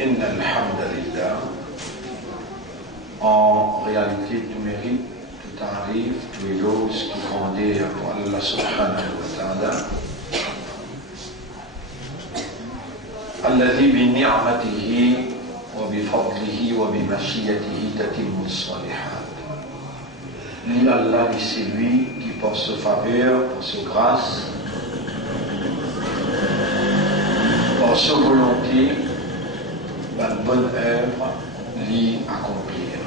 Inna alhamdulillah, en réalité, tout mérite, tout arrive, tout éloge, tout grandeur pour Allah subhanahu wa ta'ala. الذي بنعمته وبفضله وبمشيئته تتم الصالحات. Lui, Allah, c'est lui qui, par sa faveur, par sa grâce, par sa volonté, la bonne œuvre, l'y accomplir.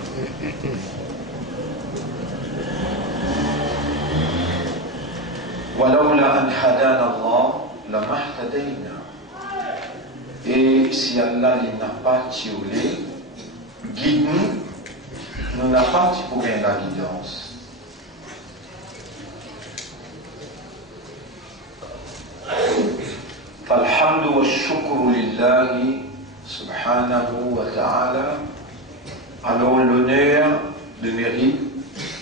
ولولا أن هدانا الله لما اهتدينا. Et si Allah n'a pas tiré, guide-nous, nous n'a pas pour gagner la guidance. فالحمد والشكر لله سبحانه وتعالى. Alors l'honneur, le mérite,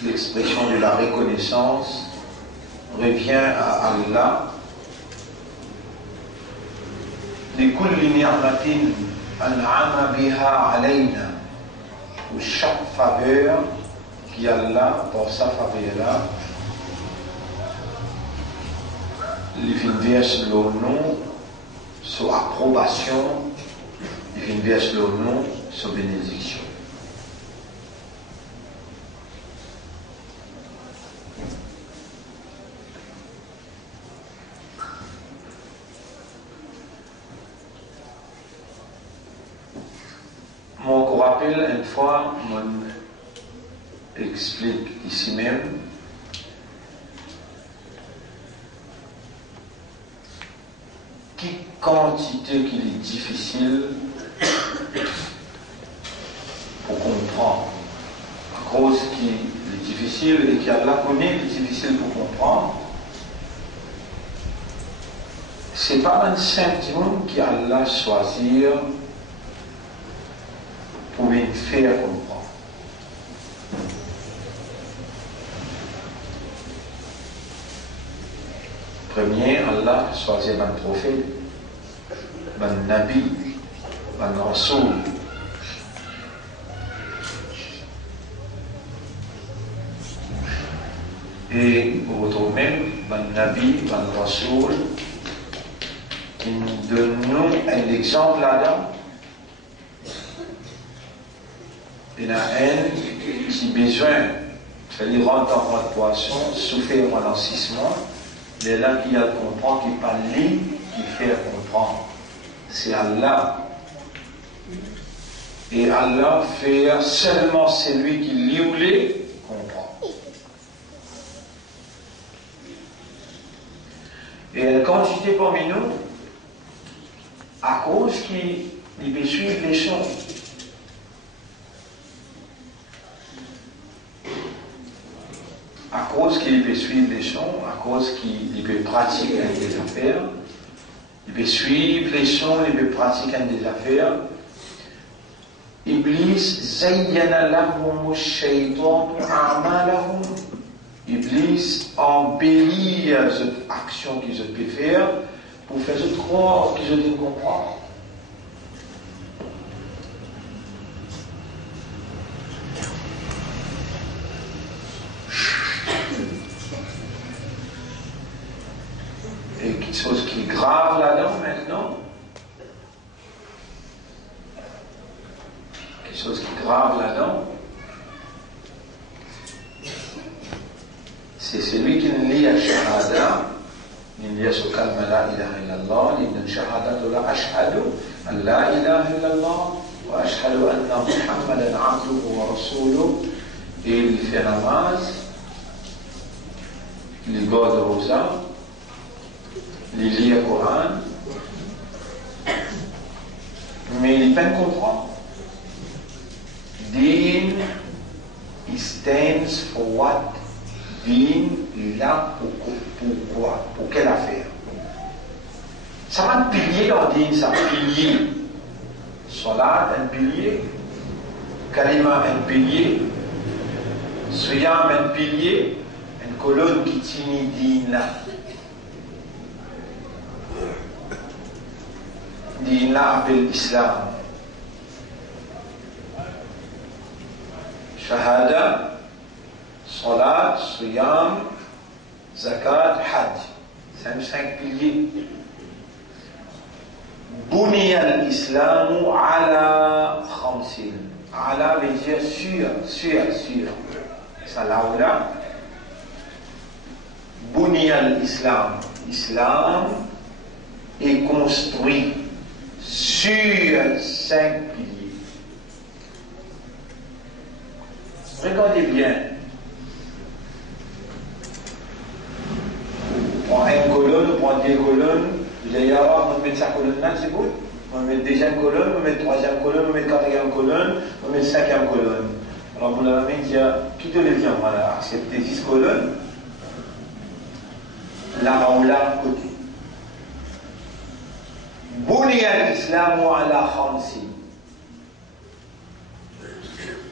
l'expression de la reconnaissance revient à Allah. لكل نعمة أنعم بها علينا. Pour chaque faveur qui Allah, par sa faveur là, il verse le nom, son approbation, il verse le nom, son bénédiction. Mon rappel, une fois, on explique ici même quelle quantité qu'il est difficile pour comprendre. À cause qui est difficile et qu'Allah connaît qui est difficile pour comprendre, c'est pas un sentiment qu'Allah choisit pour lui faire comprendre. Premier, Allah choisit un prophète, un nabi, un rasoul. Et pour retrouver même, un nabi, un rasoul, qui nous donne un exemple là-dedans. Il y en a un qui a besoin, c'est-à-dire rentrer en mode poisson, souffrir pendant 6 mois, mais là qui a comprendre, qui parle lui, qui fait comprendre. C'est Allah. Et Allah fait seulement celui qui lui voulait comprendre. Et une quantité parmi nous, à cause qu'il peut suivre les choses. À cause qu'il peut suivre les sons, à cause qu'il peut pratiquer des affaires, il peut suivre les sons, il peut pratiquer des affaires. Iblis, zayyana lahum ash-shaytanu a'malahum. Iblis embellit cette action qu'ils peuvent faire pour faire croire qu'ils ont comprendre. Et quelque chose qui est grave là-dedans maintenant, quelque chose qui est grave là-dedans, c'est celui qui ne lit à shahada, il lit à ce kalma la ilaha illallah, il dit shahada la ashhadu an la ilaha illallah wa ashhadu anna muhammadan abduhu wa rasuluhu, et il fait namaz, il garde rosa, il lit le Coran, mais il ne peut pas comprendre. Deen, it stands for what? Deen, là pour quoi? Pour quelle affaire? Ça va un pilier dans Deen, ça un pilier. Salat, un pilier. Kalima, un pilier. Siyam, un pilier. Une colonne qui tient Deen là. Deen là appelle l'islam. shahada, salat, siyam, zakat, hajj. C'est 5 piliers. Buniya al-Islamu ala khamsin. Ala veut dire sûr. Ça là ou là. Buniya al-Islam. L'islam est construit sur 5 piliers. Regardez bien. On prend une colonne, on prend 2 colonnes. Vous allez avoir, on met sa colonne là, c'est bon. On met 2e colonne, on met 3e colonne, on met 4e colonne, on met 5e colonne. Alors vous l'avez dit, qui te les vient, voilà, accepter 10 colonnes. Là ou là, côté. Buniya al-Islamu ala khamsin.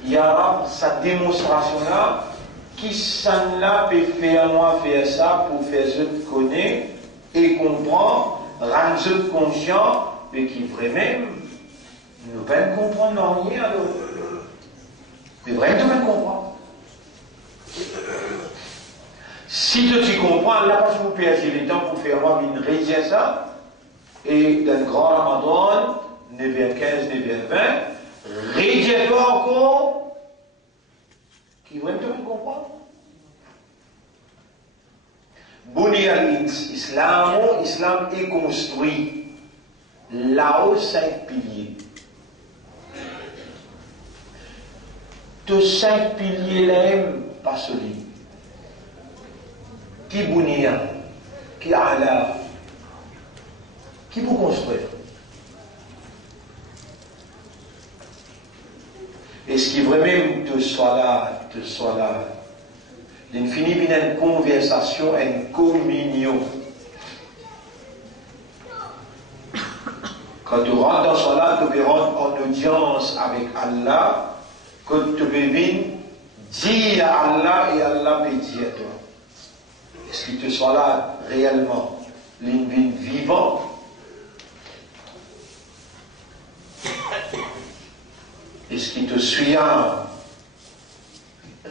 Il y a cette démonstration-là, qui s'en là peut faire moi, faire ça, pour faire ce que connaît, et comprend, rendre ce conscient, mais qui vraiment ne pas comprendre rien alors. Mais vraiment ne pas comprendre. Si tu comprends, là, parce que vous perdez le temps pour faire moi une rédition ça, et dans le grand Ramadan, 9h15, 9h20, rédition pas encore, qui vraiment ne comprendre. Buniya al-Islam, l'islam est construit là-haut 5 piliers. De 5 piliers-là, pas solides. Qui buniya, qui ala, qui peut construire. Est-ce qu'il vraiment te soit là, il finit par une conversation, une communion. Quand tu rentres dans ce là, tu peux rentrer en audience avec Allah, quand tu peux venir dire à Allah et Allah peut dire à toi. Est-ce qu'il te soit là réellement, l'invine vivant? Est-ce qu'il te suit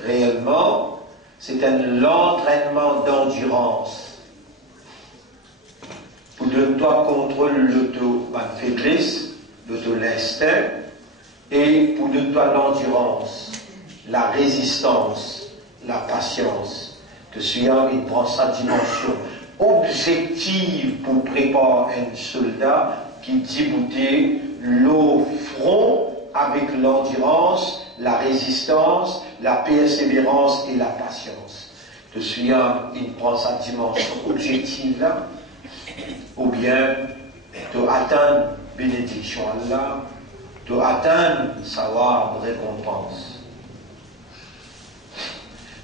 réellement? C'est un entraînement d'endurance. Pour de toi contrôle l'auto-faiblesse, l'auto-l'instinct, et pour de toi l'endurance, la résistance, la patience. Te suivant, il prend sa dimension objective pour préparer un soldat qui déboutait l'eau front avec l'endurance, la résistance, la persévérance et la patience. Te suivant, il prend sa dimension objective là, ou bien te atteindre bénédiction Allah, te atteindre savoir récompense.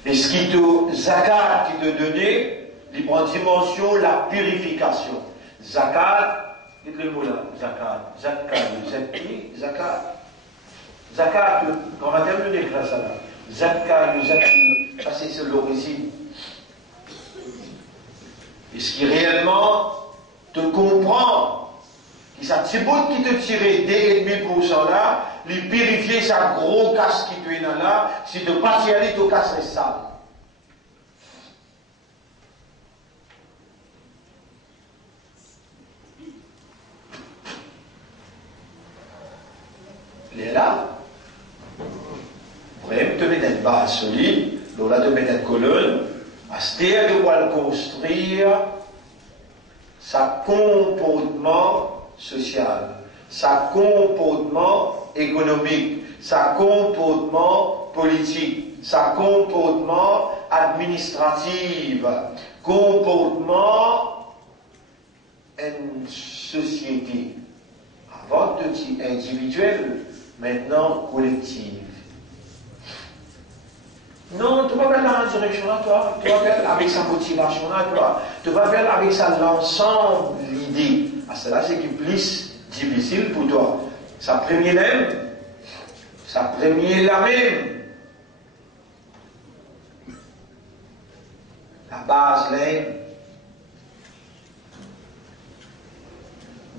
Et ce qui te zakat qui te donnait, il prend dimension la purification. Zakat, dites le mot là, zakat. Zakat, quand on va terminer grâce à là. Zakat, ça c'est l'origine. Et ce qui réellement te comprend, qui ça petit bout qui te tirait 2,5% là, lui purifier sa gros casse qui te est là, si tu pas y aller, tu casses ça. Il est là. Vraiment, te mettre une base solide, là, te mettre une colonne, à ce de quoi le construire, sa comportement social, sa comportement économique, sa comportement politique, sa comportement administratif, comportement une société. Avant de dire individuel, maintenant collectif. Non, tu vas faire dans la direction là, toi. Tu vas faire avec sa motivation là, toi. Tu vas faire avec ça l'ensemble, l'idée. Ah, cela, c'est qui est plus difficile pour toi. Sa première la même. La base là.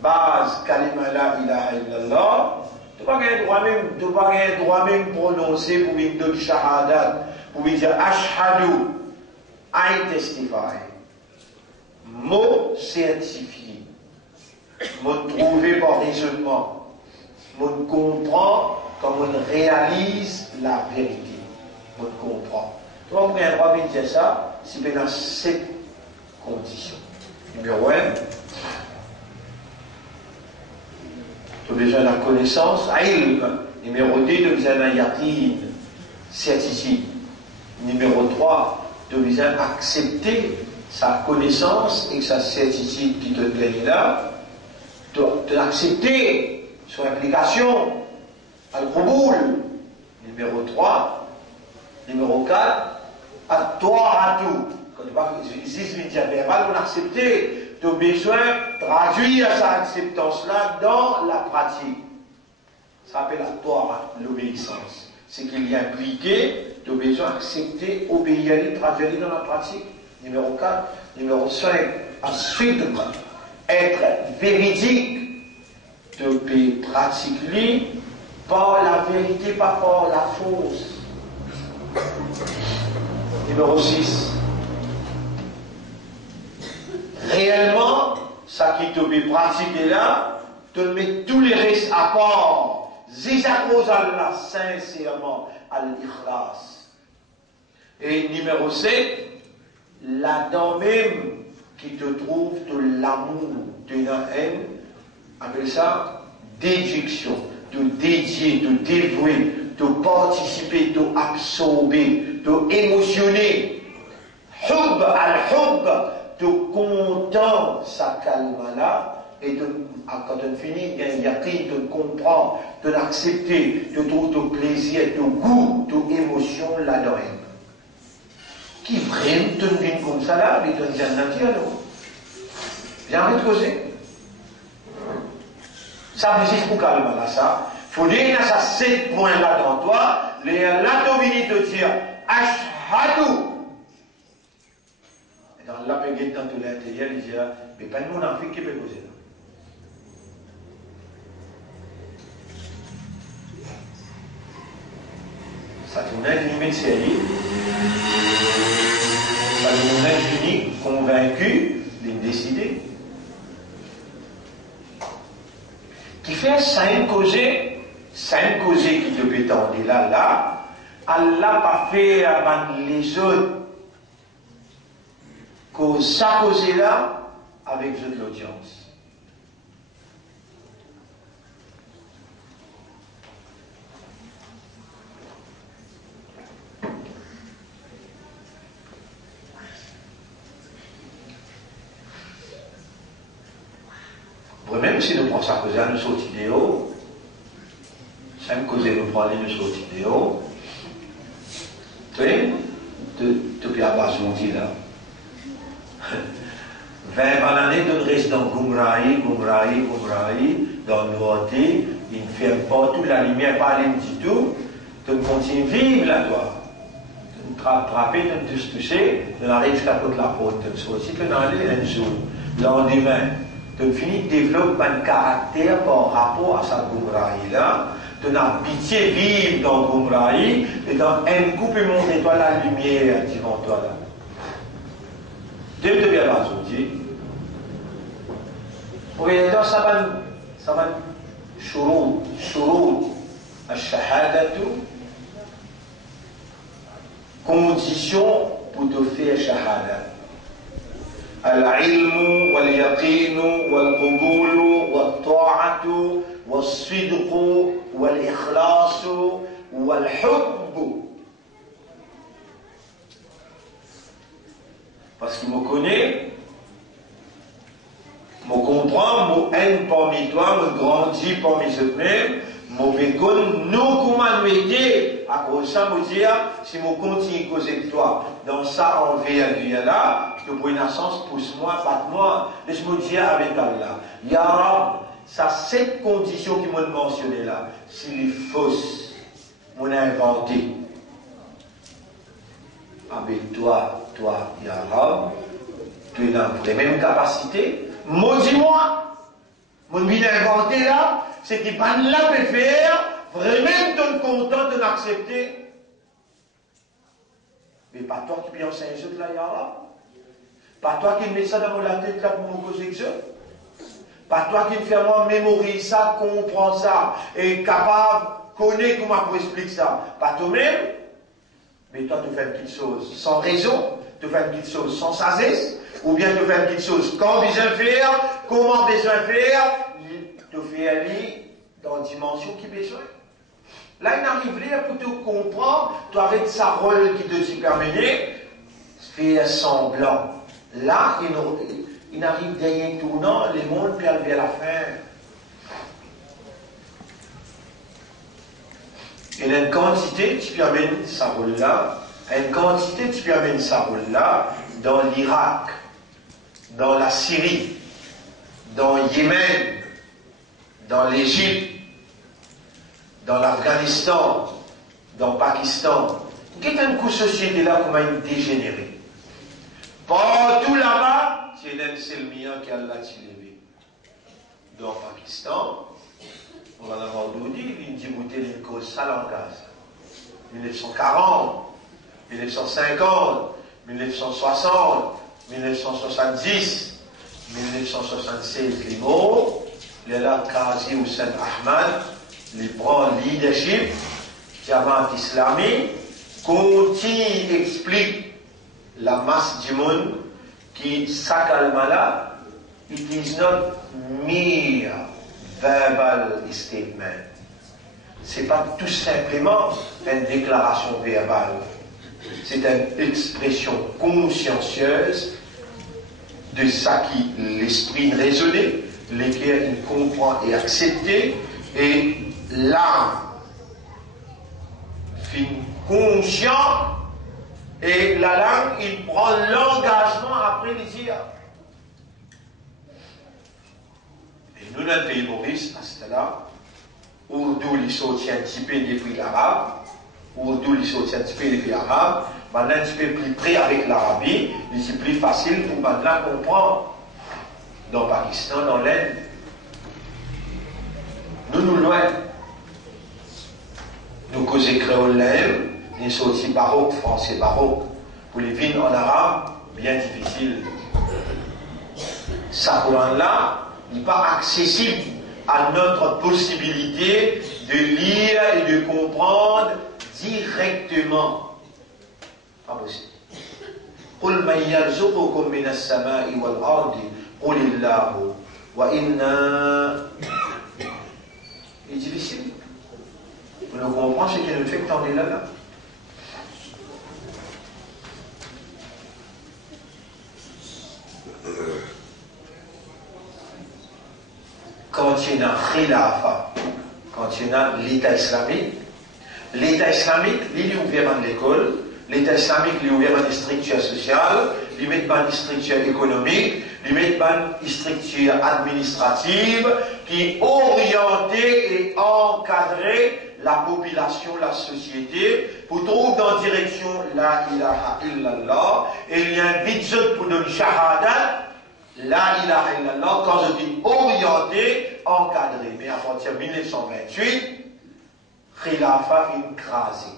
Base kalima la ilaha illallah. Tu n'as pas un droit même prononcer pour une donne shahadat, pour dire ashhadu, I testify. Mot certifié. Mot trouvé par raisonnement. Mot comprend comme on réalise la vérité. Mot comprend. Tu vas prendre un droit de dire ça, si bien dans 7 conditions. Numéro 1, tu as besoin de la connaissance, ilm. Numéro 2, tu as besoin d'un yaqin, certitude. Numéro 3, tu as besoin d'accepter sa connaissance et sa certitude qui te plaît là. Tu as accepté son implication, al-Quboul. Numéro 3, numéro 4, at-Ta'atu. Quand tu vas dire verbal, on a accepté. Tu as besoin de traduire sa acceptance-là dans la pratique. Ça s'appelle la Torah, l'obéissance. C'est qu'il y a impliqué, tu as besoin d'accepter, obéir, traduire dans la pratique. Numéro 4. Numéro 5, as-sidq, être véridique. Tu peux pratiquer par la vérité, pas par la fausse. Numéro 6. Réellement, ça qui te peut pratiquer là, te met tous les restes à part. Zizakos Allah, sincèrement, al-ikhlas. Et numéro 7, là-dedans même qui te trouve de l'amour, de la haine, appelle ça déduction, de dédier, de dévouer, de participer, de absorber, de émotionner. Hub al-hub, de content sa calme là, et quand on finit, il y a un yaqin, de comprendre, de l'accepter, de trouver de plaisir, de goût, de émotion là-dedans. Qui vraiment te vient comme ça là, mais te dit un nature, non? J'ai envie de causer. Ça veut dire pour calmer là, ça. Il faut dire qu'il y a ça 7 points là dans toi, l'autonomie de dire ashhadu. Et dans la péguette dans tout l'intérieur, il dit, mais pas de monde en fait qui peut causer là. Ça tourne une humaine série. Ça tourne unique, convaincu, décidé. Qui fait 5 causées qui te peut tendre là, Allah pas fait avant les autres, que ça causé là, avec toute l'audience. Même si nous prenons ça causer à nous sur vidéo, ça me cause nous prendre nous sur vidéo, tu sais, tu peux avoir ce dit là. 20 années de reste dans Gumrahi, dans le nouveauté, il ne ferme pas toute la lumière, pas aller du tout, tu continues à vivre là, toi. Tu te rattrapes, tu te touches, tu arrives jusqu'à côté de la porte, tu sortis, tu n'en aller un jour, le lendemain. Tu finis de développer un caractère par rapport à sa Gumrahi là. Tu as pitié vivre dans Gumrahi et dans un coup peut montrer toi la lumière devant toi là. Tu te bien pas dit. Pour y aller dans ça va shurut al-shahadatu, condition pour te faire shahada. العلم واليقين والقبول والطاعة والصدق والإخلاص والحب. Parce qu'il me connaît, me comprend, me aime parmi toi, me grandit parmi eux-mêmes, me véconne, nous comment m'aider à cause de ça, me dire, si je continue à causer avec toi, dans ça en vie là, que pour une naissance, pousse-moi, batte-moi, laisse-moi dire avec Allah. Ya Rab, ça 7 conditions qui m'ont mentionné là, s'il est fausse, m'ont inventé. Avec toi, Ya Rab, tu es dans les mêmes capacités, maudis-moi. Mon bien inventé là, c'est qu'il va là peut faire, vraiment ton content de l'accepter. Mais pas toi qui viens enseigner ça de la yara. Pas toi qui mets ça dans la tête là pour me causer que ça. Pas toi qui me fais moi mémoriser ça, comprendre ça, et capable, connaître comment pour expliquer ça. Pas toi-même, mais toi tu fais une petite chose sans raison, tu fais une petite chose sans sagesse, ou bien tu fais une petite chose quand besoin faire, comment besoin faire, tu fais aller dans une dimension qui besoin. Là, il arrive là pour te comprendre, tu avec sa rôle qui te permet, faire semblant. Là, il arrive derrière un tournant, les mondes perdent vers la fin. Et une quantité, tu peux amener sa rôle là, une quantité, tu peux amener sa rôle là, dans l'Irak, dans la Syrie, dans le Yémen, dans l'Égypte, dans l'Afghanistan, dans le Pakistan. Qu'est-ce qu'une société là comment elle est dégénérée? Partout là-bas, c'est l'Enselmia qui a l'attilévé. Dans le Pakistan, on va avoir dit, il dit goûter une cause sale en gaz. 1940, 1950, 1960, 1970, 1976, les mots, les là, Kazi Hussein Ahmad, les prend leadership, Jamaat islamique, continue explique la masse du monde qui s'accalme là, it is not mere verbal statement. Ce n'est pas tout simplement une déclaration verbale. C'est une expression consciencieuse de ça qui l'esprit raisonné, lesquels il comprend et accepte, et l'âme fin conscient, et la langue, il prend l'engagement après les dire. Et nous, dans le pays Maurice, à ce là, Ourdou, il sortit un petit peu depuis l'arabe, Ourdou, il sortit un petit peu depuis l'arabe, maintenant, un petit peu plus près avec l'Arabie, c'est plus facile pour maintenant comprendre. Dans le Pakistan, dans l'Inde, nous loin. Nous causons créole l'aime, nous sommes aussi baroque, français baroque. Pour les vignes en arabe, bien difficile. Ça, là, n'est pas accessible à notre possibilité de lire et de comprendre directement. Pas possible. قل من يرزقكم من السماء والأرض قل الله وإنا. C'est difficile. Vous le comprenez, ce qui nous fait que t'en es là. Quand il y a khilafa, quand il y a l'État islamique, il est ouvert dans l'école, l'État islamique il est ouvert dans les structures sociales, il met dans les structures économiques, il met dans les structures administratives qui orientées et encadrer la population, la société, pour trouver dans la direction la ilaha illallah, et il y a un budget pour donner shahada. La ilaha illallah, quand je dis orienté, encadré. Mais à partir de 1928, Khilafa écrasé.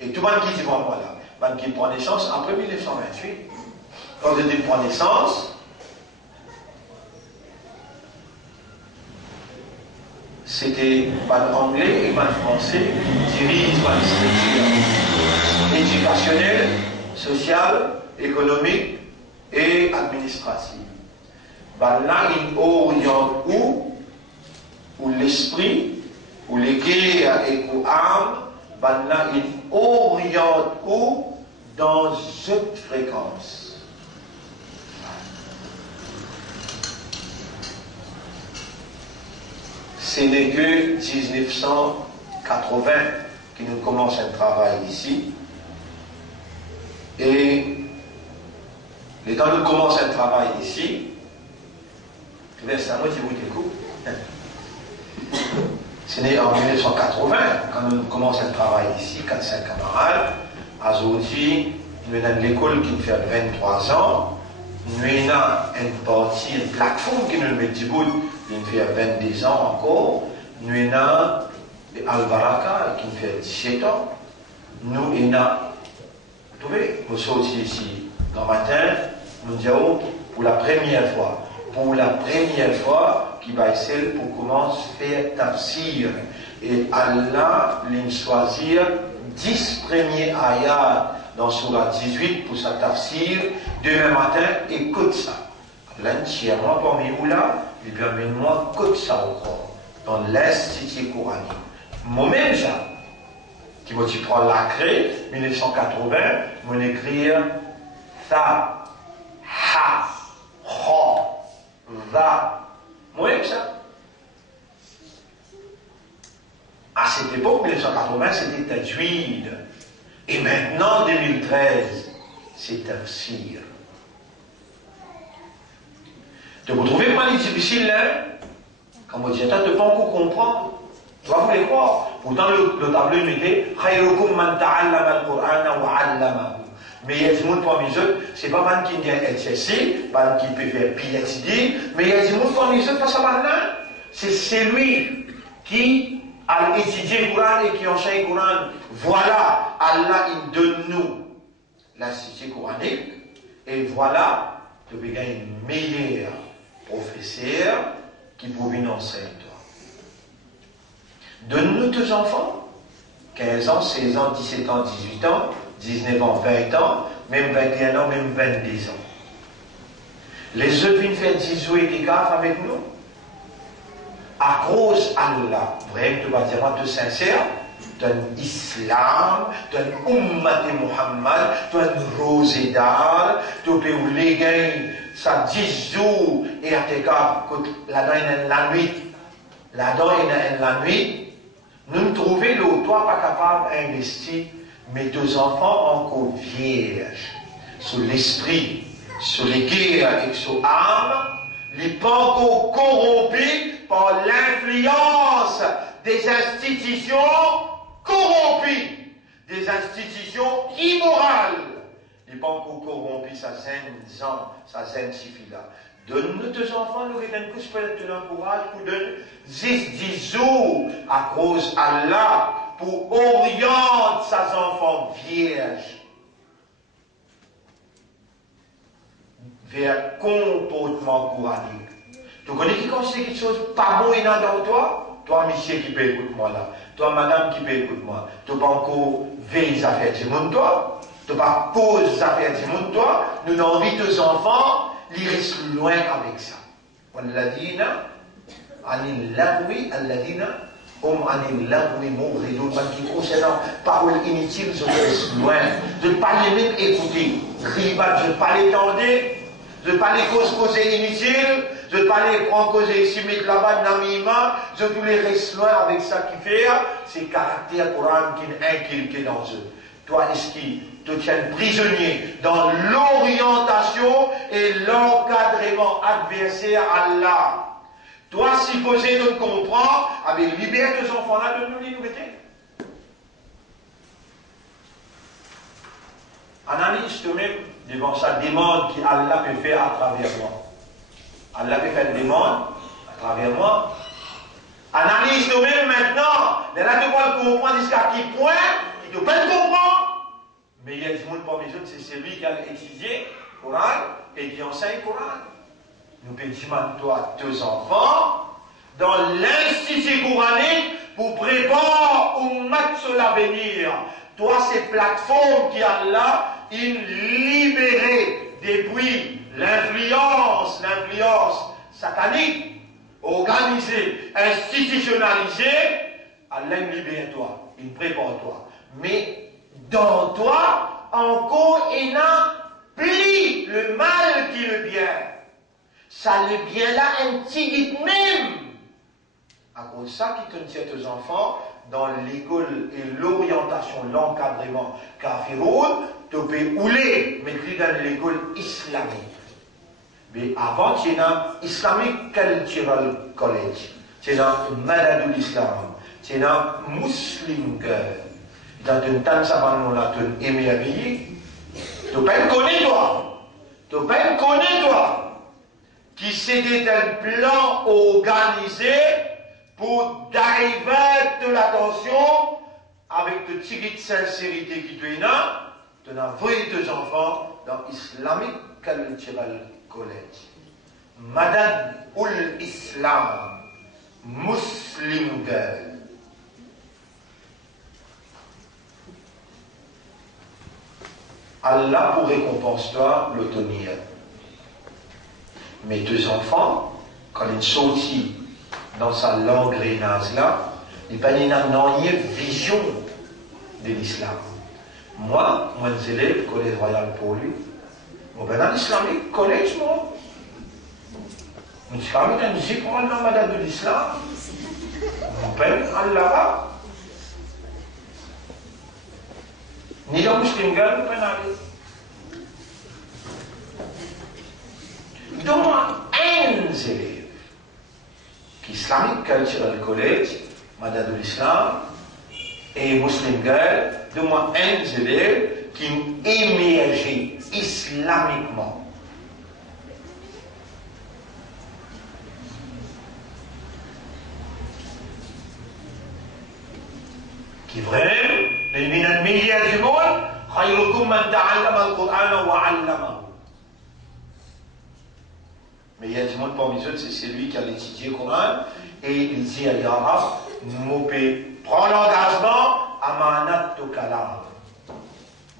Et tout le monde qui dit, voilà, qui prend naissance après 1928. Quand je dis prend naissance, c'était pas l'anglais et pas le français qui dirigent les structures éducationnelles, sociales, économiques, et administrative. Ben là, il oriente où l'esprit, où les guerres et où âme, ben là, il oriente où dans cette fréquence. Ce n'est que 1980 que nous commençons un travail ici. Et quand nous commençons un travail ici, tu laisses la moitié du coup. Ce n'est en 1980, quand nous commençons un travail ici, 4-5 camarades, à Zoti, nous sommes dans l'école qui me fait 23 ans, nous avons une partie, une plateforme qui nous met du bout, qui fait 22 ans encore. Nous avons Al-Baraka qui fait 17 ans. Nous avons, vous trouvez, nous sommes ici dans le matin, nous disons pour la première fois. Pour la première fois, qui va essayer pour commencer à faire tafsir. Et Allah l'a choisi 10 premiers ayats dans Surah 18 pour sa tafsir. Demain matin, écoute ça. L'entièrement parmi vous là, il dit moi, écoute ça encore. Dans l'Institut coranique. Moi-même, ça, qui m'a dit prendre la clé, 1980, mon écrire ça, ha, ha. Va. Moi, ça. À cette époque, 1980, c'était Tajwid. Et maintenant, 2013, c'est Tafsir. De vous trouver pas difficile, hein? Quand on dit, tu ne peux pas encore comprendre. Tu vas vous les croire. Pourtant, le tableau mettait Khayrukum man ta'allama al-Qur'ana wa 'allamahu. Mais il y a des gens parmi eux, c'est pas mal qui gagne HSC, pas qui peut faire PhD, mais il y a des gens parmi eux, pas ça maintenant. C'est celui qui a étudié le Coran et qui enseigne le Coran. Voilà, Allah, il donne nous l'institut coranique, et voilà, tu peux gagner une meilleure professeur qui peut venir enseigner toi. Donne-nous tes enfants, 15 ans, 16 ans, 17 ans, 18 ans, 19 ans, 20 ans, même 21 ans, même 22 ans. Les autres viennent faire 10 ans et des gaffes avec nous. À cause d'Allah, vraiment, tu vas dire, moi, tu es sincère, tu as un islam, tu as un ummat de Muhammad, tu as une rosée d'art, tu peux les gagner, ça 10 jours, et à tes gaffes, la dent est la nuit, la dent est la nuit, nous nous trouvons, l'autre, toi, pas capable d'investir. Mais deux enfants encore vierges, sur l'esprit, sur les guerres et sur l'âme, les pas encore corrompus par l'influence des institutions corrompues, des institutions immorales. Les pas encore corrompus, ça zène ans, ça zène suffit là. Donne-nous tes enfants, nous redonnons que je peux te l'encourage pour donner 10 jours à cause d'Allah. Pour orienter ses enfants vierges vers comportement coranique. Tu connais qui considère quelque chose pas bon et non dans toi? Toi, monsieur qui peut écouter moi là. Toi, madame qui peut écouter moi. Tu n'as pas encore veillé les affaires du monde, toi. Tu n'as pas posé les affaires du monde, toi. Nous avons envie tes enfants, ils restent loin avec ça. Walladina, anil lagwi, alladina. Qui concernant paroles inutiles, je reste loin. Je ne peux pas les même écouter. Ribat, je ne peux pas les tendre. Je ne peux pas les causer inutiles. Je ne peux pas les prendre causer ici, mettre là-bas, namima. Je peux les rester loin avec ça qui fait. C'est caractère Coran qui est inculqué dans eux. Toi, est-ce qu'ils te tiennent prisonnier dans l'orientation et l'encadrement adversaire à Allah? Toi, supposé de comprendre, avec libère tes enfants-là de nous les nourrités. Analyse toi-même devant sa demande qu'Allah peut faire à travers moi. Allah peut faire une demande à travers moi. Analyse toi-même maintenant. Là, tu vas le comprendre jusqu'à quel point il ne peut pas le comprendre. Mais il y a des gens parmi eux, c'est celui qui a étudié le Coran et qui enseigne le Coran. Nous pédimons toi, tes enfants, dans l'institut coranique pour préparer au match sur l'avenir. Toi, ces plateformes qui ont là, ils libérés depuis l'influence satanique, organisée, institutionnalisée. Allah libère toi, il prépare toi. Mais dans toi, encore, il y a plus le mal qui le bien. Ça le bien là un petit guide même. À cause de ça qui te tient tes enfants dans l'école et l'orientation, l'encadrement kafiroun, tu peux ouler, mais tu dans l'école islamique. Mais avant, tu es dans Islamic Cultural College, tu es dans Madadul Islam, tu es dans Muslim Girl. Dans une tante savane, on a émerveillé. Tu peux pas me connaître, toi. Tu peux pas me connaître, qui c'était un plan organisé pour d'arriver de l'attention avec de petites sincérité qui te de envoyer tes enfants dans Islamic Cultural College. Madad ul Islam, Muslim girl. Allah pour récompense toi le tenir. Mais tes enfants, quand ils sont sortis dans sa langue rénase là, ils n'ont pas vision de l'islam. Moi, mes élèves, collège royal pour lui, je vais dans l'islamique collège, moi. Je suis quand même musique pour le madame de l'islam. Mon père, Allah. Ni le muslim girl, on peut aller. Donne-moi un élève qui Islamic Cultural College, madame de l'islam, et Muslim girl, donne-moi un élève qui émergé islamiquement. Qui vraiment, les milliards du monde, خيركم من تعلم القرآن وعلمه. Mais il y a du monde parmi eux, c'est celui qui a étudié le Coran et il dit à Yara, Mopé, prends l'engagement, Amanat Tokalam.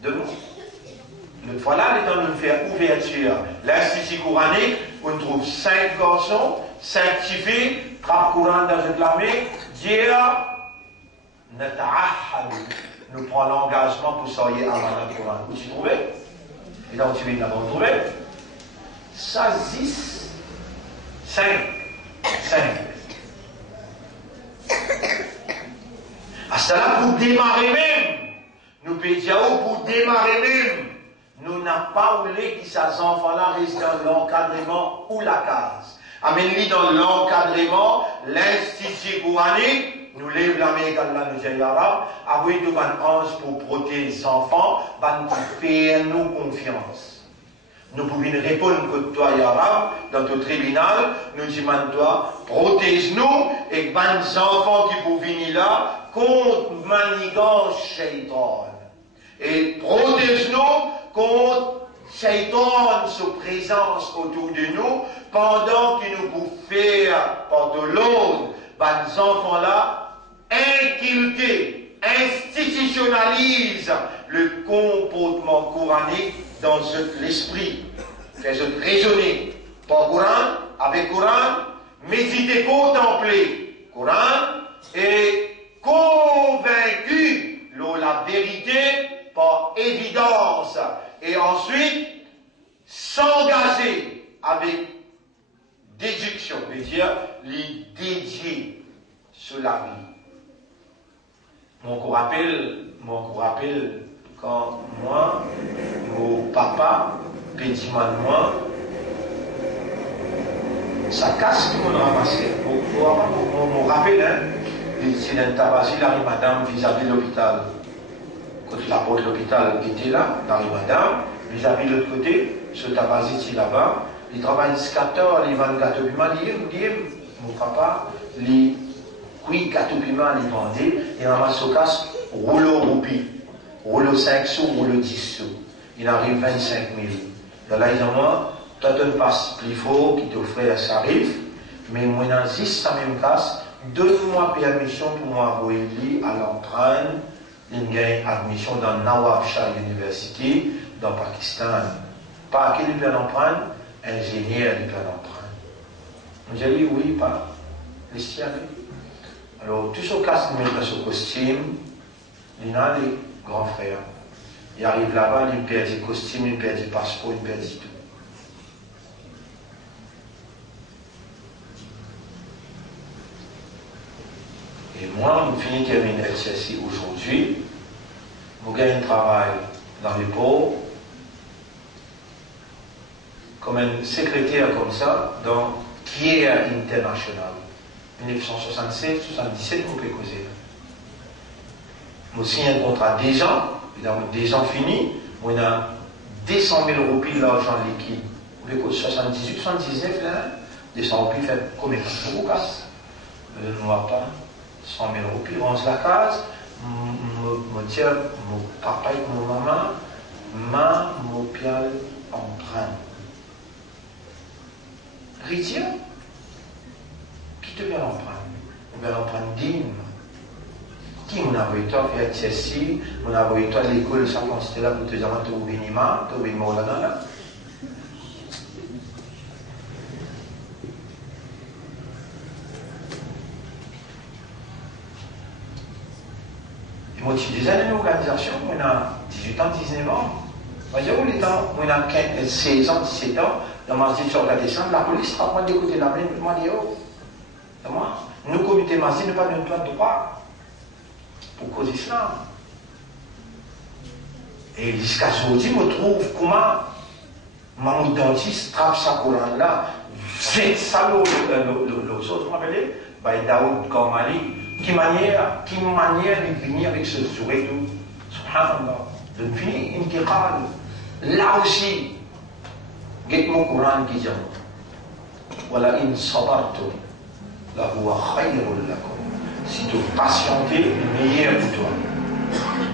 De nous. Le voilà, les temps de nous faire ouverture. L'Institut coranique, où on trouve 5 garçons, 5 petits filles, 30 Coran dans une lamée, dire, nous prenons l'engagement pour sortir Amanat Coran. Où tu trouvais? Et donc tu viens d'abord trouver. Ça, 10. 5. À cela, pour démarrer même, nous pédions pour démarrer même, nous n'avons pas voulu que ces enfants-là restent dans l'encadrement ou la case. Amène-les dans l'encadrement, l'Institut coranique, nous lève la main quand nous disons arabe, avec nous un ange pour protéger les enfants, faire nous confiance. Nous pouvons répondre que toi, arabe, dans ton tribunal, nous demandons toi, protège-nous et les enfants qui peuvent venir là contre manigance shaitan. Et protège-nous contre shaitan, sa présence autour de nous, pendant que nous pouvons faire par de l'autre, les enfants là, inculquer, institutionnalise le comportement coranique dans l'esprit. Faites raisonner par Coran, avec Coran, méditer, contempler Coran et convaincu de la vérité par évidence. Et ensuite, s'engager avec déduction, c'est-à-dire les dédier sur la vie. Mon rappelle quand moi, mon papa, petit mal moi, ça casse tout le monde ramassé. Mon rappel, hein, c'est un tabac, la madame vis-à-vis de l'hôpital. Quand la porte de l'hôpital était là, dans les madame, vis-à-vis de l'autre côté, ce tabac ici là-bas, il travaille 4 heures, il vend gâteau piment, il dit, mon papa, il oui, gâteau piment, il vendait, il ramasse au casse, rouleau roupie. Rouleau 5 sous, rouleau 10 sous. Il arrive 25 000. De là, ils ont moi, tu ne passes plus fort, qui t'offre, ça arrive, mais moi, dans 10, ça même casse, donne-moi permission pour moi envoyer à l'entraîne, il gagne admission dans Nawab Shah University, dans Pakistan. Pas à quel plan l'emprunte? Ingénieur du plan l'emprunte. J'ai dit oui, pas. Laissez aller. Alors, tout ce casse de mettre ce costume, il y a les grands frères. Il arrive là-bas, il perd des costumes, il perd des passeports, il perd tout. Et moi, je finis de terminer l'exercice aujourd'hui. Je gagne un travail dans les pauvres, comme un secrétaire comme ça, dans Care International. 1976, 77, vous pouvez causer. Je signe un contrat des ans, évidemment, des ans finis, on a 200 000 roupies d'argent liquide, le code 78, 79, là, descend au plus fait combien de beaucoup casse. Je ne vois pas 100 000 roupies, 11 la case, me dire, mon papa et mon maman, mon pial emprunt. Ritia, qui te vient l'emprunt? On vient l'emprunt digne. Qui m'en a envoyé toi faire Tchessi, m'en a envoyé toi à l'école, ça consistait là pour te dire, tu es au Bénima, tu es au Bénima là. Moi, je suis déjà dans une organisation, on a 18 ans, 19 ans. Voyez-vous, les temps, on a 16 ans, 17 ans, dans Masjid sur la descente, la police prend d'écouter la plaine, moi, dit, oh, c'est moi. Nous, comité Masjid, ne pas donner pas de droit pour cause d'islam. Et jusqu'à ce jour, je me trouve comment mon dentiste trappe sa couronne là, fait ça, l'autre, vous m'appelez, Daoud Kamali. Qui manière de venir avec ce sourire tout, subhanallah, de venir intiqal. Là aussi, get mon Coran qui dit, voilà in sabartum, la huwa khayrun lakum. Si tu patientes, meilleur pour toi.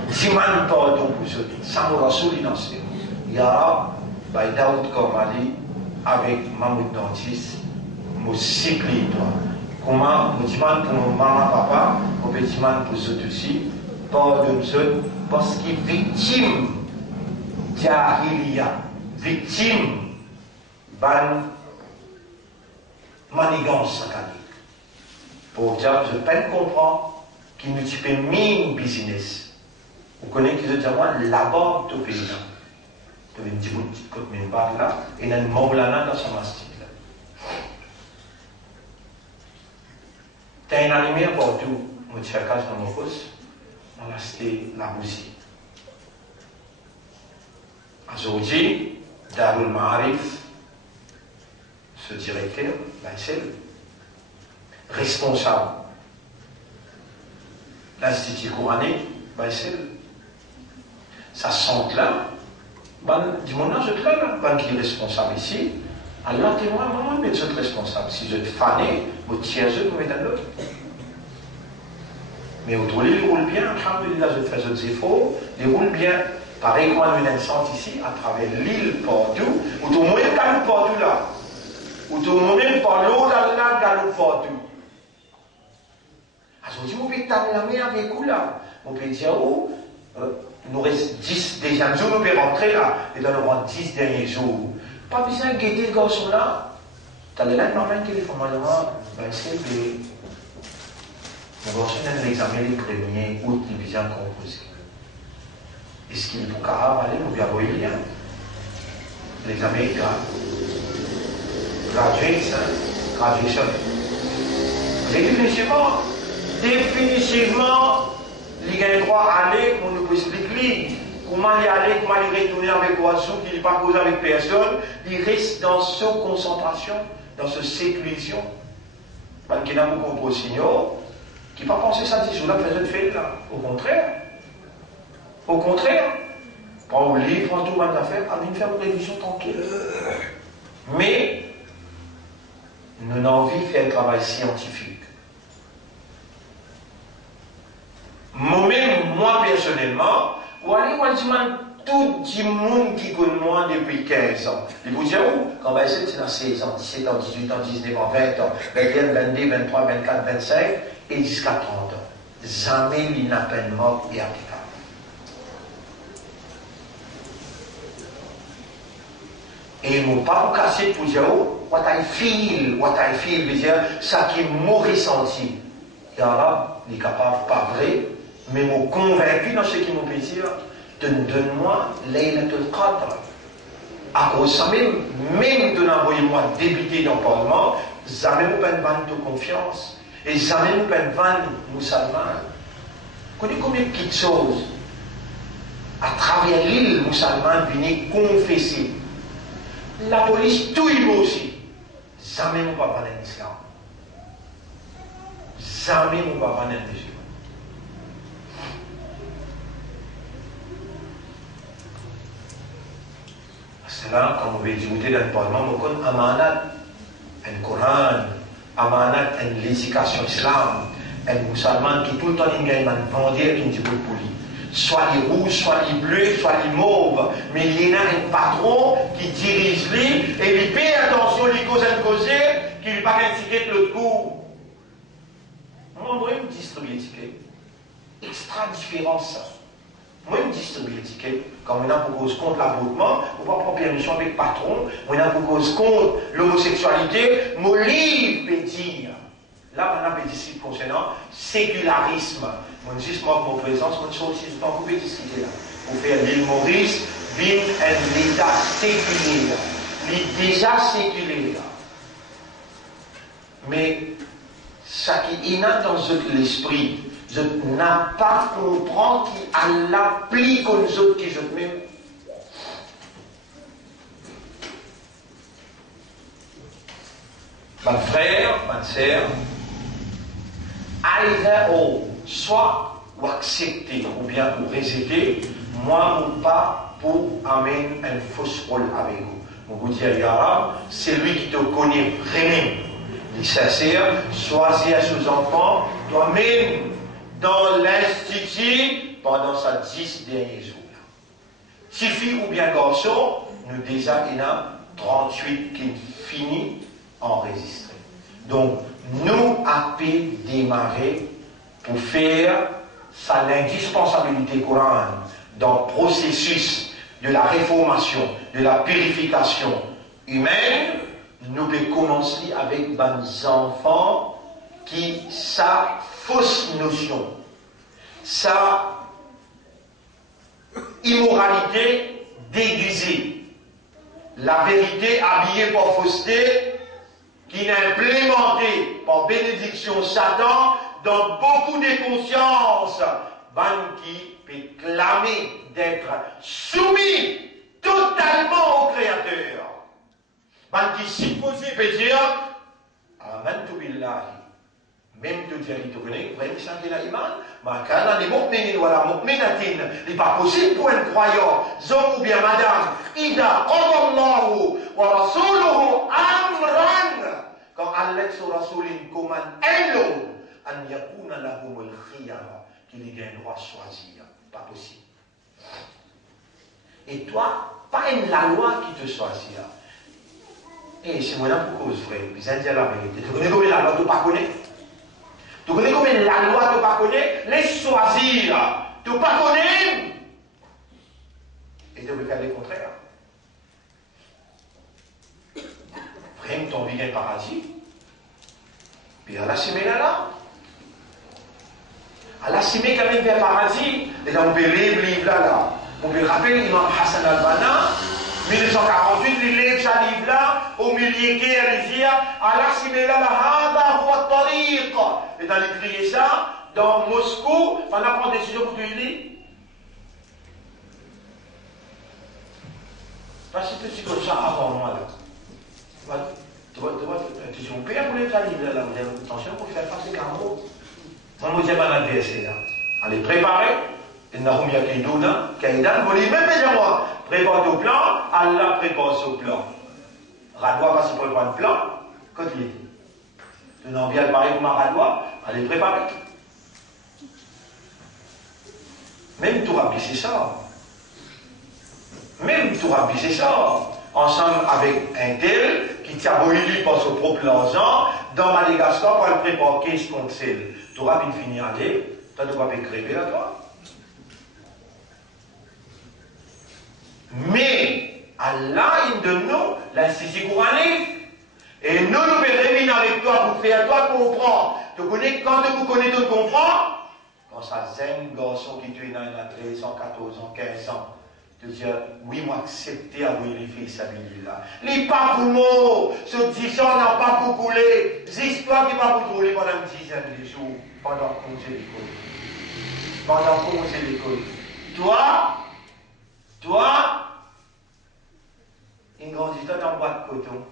Dis-moi pardon pour ce qui, sans mon rasoul inancé. Ya Rab, by Daoud Kamali, avec Mahmoud Dentiste, me supplie toi. Comment, je demande pour maman, papa, je demande pour eux aussi, pardonne-eux, parce qu'ils sont victimes d'Ahiliya, victimes de manigance satanique. Pour dire, je peine comprendre qu'ils nous typent mine business. Vous connaissez qu'ils disent, moi, là-bas, tout pays là. Tu veux une petite côte, mais une barre là, et il y a une maulana dans son mastic. T'as un animé pour tout, mon tchakage dans mon poste, on a acheté la musique. Aujourd'hui, Darul Ma'arif, ce directeur, c'est le responsable. L'Institut coranique, c'est le. Ça sent là, du monde là, je là, qui est responsable ici. Alors, témoin, moi, mais je suis responsable. Si je suis fané, je tiens, je me mets dans l'autre. Mais au tour, il roule bien, alhamdulillah, je fais des efforts, il roule bien. Pareil, moi, une instance ici, à travers l'île Portou, où tout le monde est Portou là. Où tout le monde est par l'eau là, dans Portou. Aujourd'hui, on peut t'amener la mer avec vous là. On peut dire, oh, nous reste 10 déjà jours, nous pouvons rentrer là, et dans le 10 derniers jours. Pas besoin de guetter le garçon là. T'as le là, normal qu'il est formellement, c'est que le garçon a l'examen les premiers août, il vient composer. Est-ce qu'il est pour Carab aller, nous lui avons rien. L'examen est grave. Graduation. Définitivement, il a le droit à aller, on nous peut expliquer. Comment il aller, comment il retourner avec oiseau, qu'il n'est pas causé avec personne, il reste dans cette concentration, dans cette séclusion. Parce qu'il y a beaucoup de signaux qui ne pas penser ça 10 jours là, faisait de fait là. Au contraire. Au contraire. Prends le livre, prends tout le affaire, allez faire une révision tranquille. Mais, nous avons envie de faire un travail scientifique. Moi-même, moi personnellement, ou aller voir tout le monde qui connaît moi depuis 15 ans. Il vous dit où? Quand va essayer, c'est dans 16 ans, 17 ans, 18 ans, 19 ans, 20 ans, 21, 22, 23, 24, 25 et jusqu'à 30 ans. Jamais il n'a pas de mort et applicable. Et il ne m'a pas cassé pour dire, oh, what I feel, veut dire, ça qui m'a ressenti. Et là, il est capable, pas vrai, mais m'a convaincu dans ce qu'il m'a fait dire, donne-moi Laylatul Qadr. À cause de ça même de l'envoyer-moi débuter dans le Parlement, jamais vous pouvez vendre de confiance. Et jamais vous pouvez vendre musulman. Vous connaissez combien de petites choses à travers l'île musulmane venir confesser. La police, tout il aussi. Jamais vous ne pouvez vendre un islam. Jamais vous ne pouvez vendre un musulman. cela, comme on veut discuter dans le parlement, on connaît amanat, un Coran, amanat, l'éducation islam, un musulman qui tout le temps il gagne un vendier qui dit pour lui. Soit les rouges, soit les bleus, soit les mauves. Mais il y a un patron qui dirige lui et il paye attention, il cause un causé, qu'il ne pas ticket l'autre coup. Moi, je me distribue les tickets. Extra différence. Moi, je me distribue les tickets. Quand on a pour cause contre l'avortement, on va prendre permission avec le patron, on a pour cause contre l'homosexualité, mon livre peut dire. Là, on a des disciples concernant sécularisme. Mon dis moi pour présence, mon chose aussi, je peux discuter là. Pour faire l'île Maurice, vit un état séculaire. Il est déjà séculaire. Mais, ça qui est dans l'esprit, je n'ai pas comprendre qui a l'appli comme nous autres qui je même. Mon frère, ma sœur, soit ou accepter ou bien ou rejeter, moi ou pas pour amener un faux rôle avec vous. Mon vous dit à c'est lui qui te connaît vraiment. Les sincères, choisir ses enfants, toi-même dans l'institut pendant ces 10 derniers jours. Si fille ou bien garçon, nous déjà il y a 38 qui finit enregistré. Donc, nous avons pu démarrer pour faire ça l'indispensabilité courante dans le processus de la réformation, de la purification humaine. Nous devons commencer avec des enfants qui sa fausse notion, sa immoralité déguisée, la vérité habillée par fausseté, qui est implémentée par bénédiction Satan dans beaucoup de consciences, qui peut clamer d'être soumis totalement au Créateur. Qui supposé peut dire Amantu billahi. Même te dire, il te connaît, vraiment, c'est un iman. Mais quand les mu'minin ou la mu'minatin, il n'est pas possible pour un croyant, homme ou bien madame, Ida, Allahu wa Rasuluhu amran. Quand Allah sur Rasulin commande un homme, an yakuna lahum al-khiyara, qu'il ait un droit à choisir. Pas possible. Et toi, pas une la loi qui te choisit. Et c'est moi là pour cause, frère. Puis ça dit la vérité. Tu connais combien la loi tu pas connais? Tu connais combien la loi tu pas connais? Les choisir. Tu pas connais? Et tu veux faire le contraire. Vraiment ton vie est paradis. Puis à la semaine là. À la semaine quand même vers paradis. Et là on peut lire le livre là. On peut rappeler l'imam Hassan al-Banna. 1948, il lève ce livre-là, au milieu de il dit Allah simela la hada huwa tariq. Et dans l'écrit ça, dans Moscou, on a pris une décision pour qu'il lit. Parce que c'est comme ça avant moi là. Tu vois, tu es mon père pour les livre là, vous avez attention pour faire face à Caro. Moi, je dis à l'adversaire là. Allez préparer. Innahum yakiduna kaidan, vous dites même déjà moi. Prépare ton plan, Allah prépare son plan. Radwa parce qu'il prépare le plan, quand il est dit. Tu n'en viens pareil comme un Radwa, allez préparer. Même tout rabbi, c'est ça. Même tout rabbi, c'est ça. Ensemble avec un tel qui diabolise par son propre argent, dans Madagascar, pour le préparer 15 contre celle. Tout rabbi finit à aller, tu ne dois pas crever là, toi. Mais Allah, il donne nous l'institut coranique. Et nous, nous devons avec toi pour faire toi comprendre. Tu connais, quand tu connais, tu comprends. Quand ça zène, garçon qui tue dans 13 ans, 14 ans, 15 ans, tu dis, oui, moi, accepter à vous les filles, ça là. Les pas pour moi, ce 10 ans n'a pas pour couler. Les histoires qui pas pour couler pendant une dizaine de jours, pendant qu'on congé l'école. Pendant qu'on congé l'école. Toi, une grandit dans boîte de coton.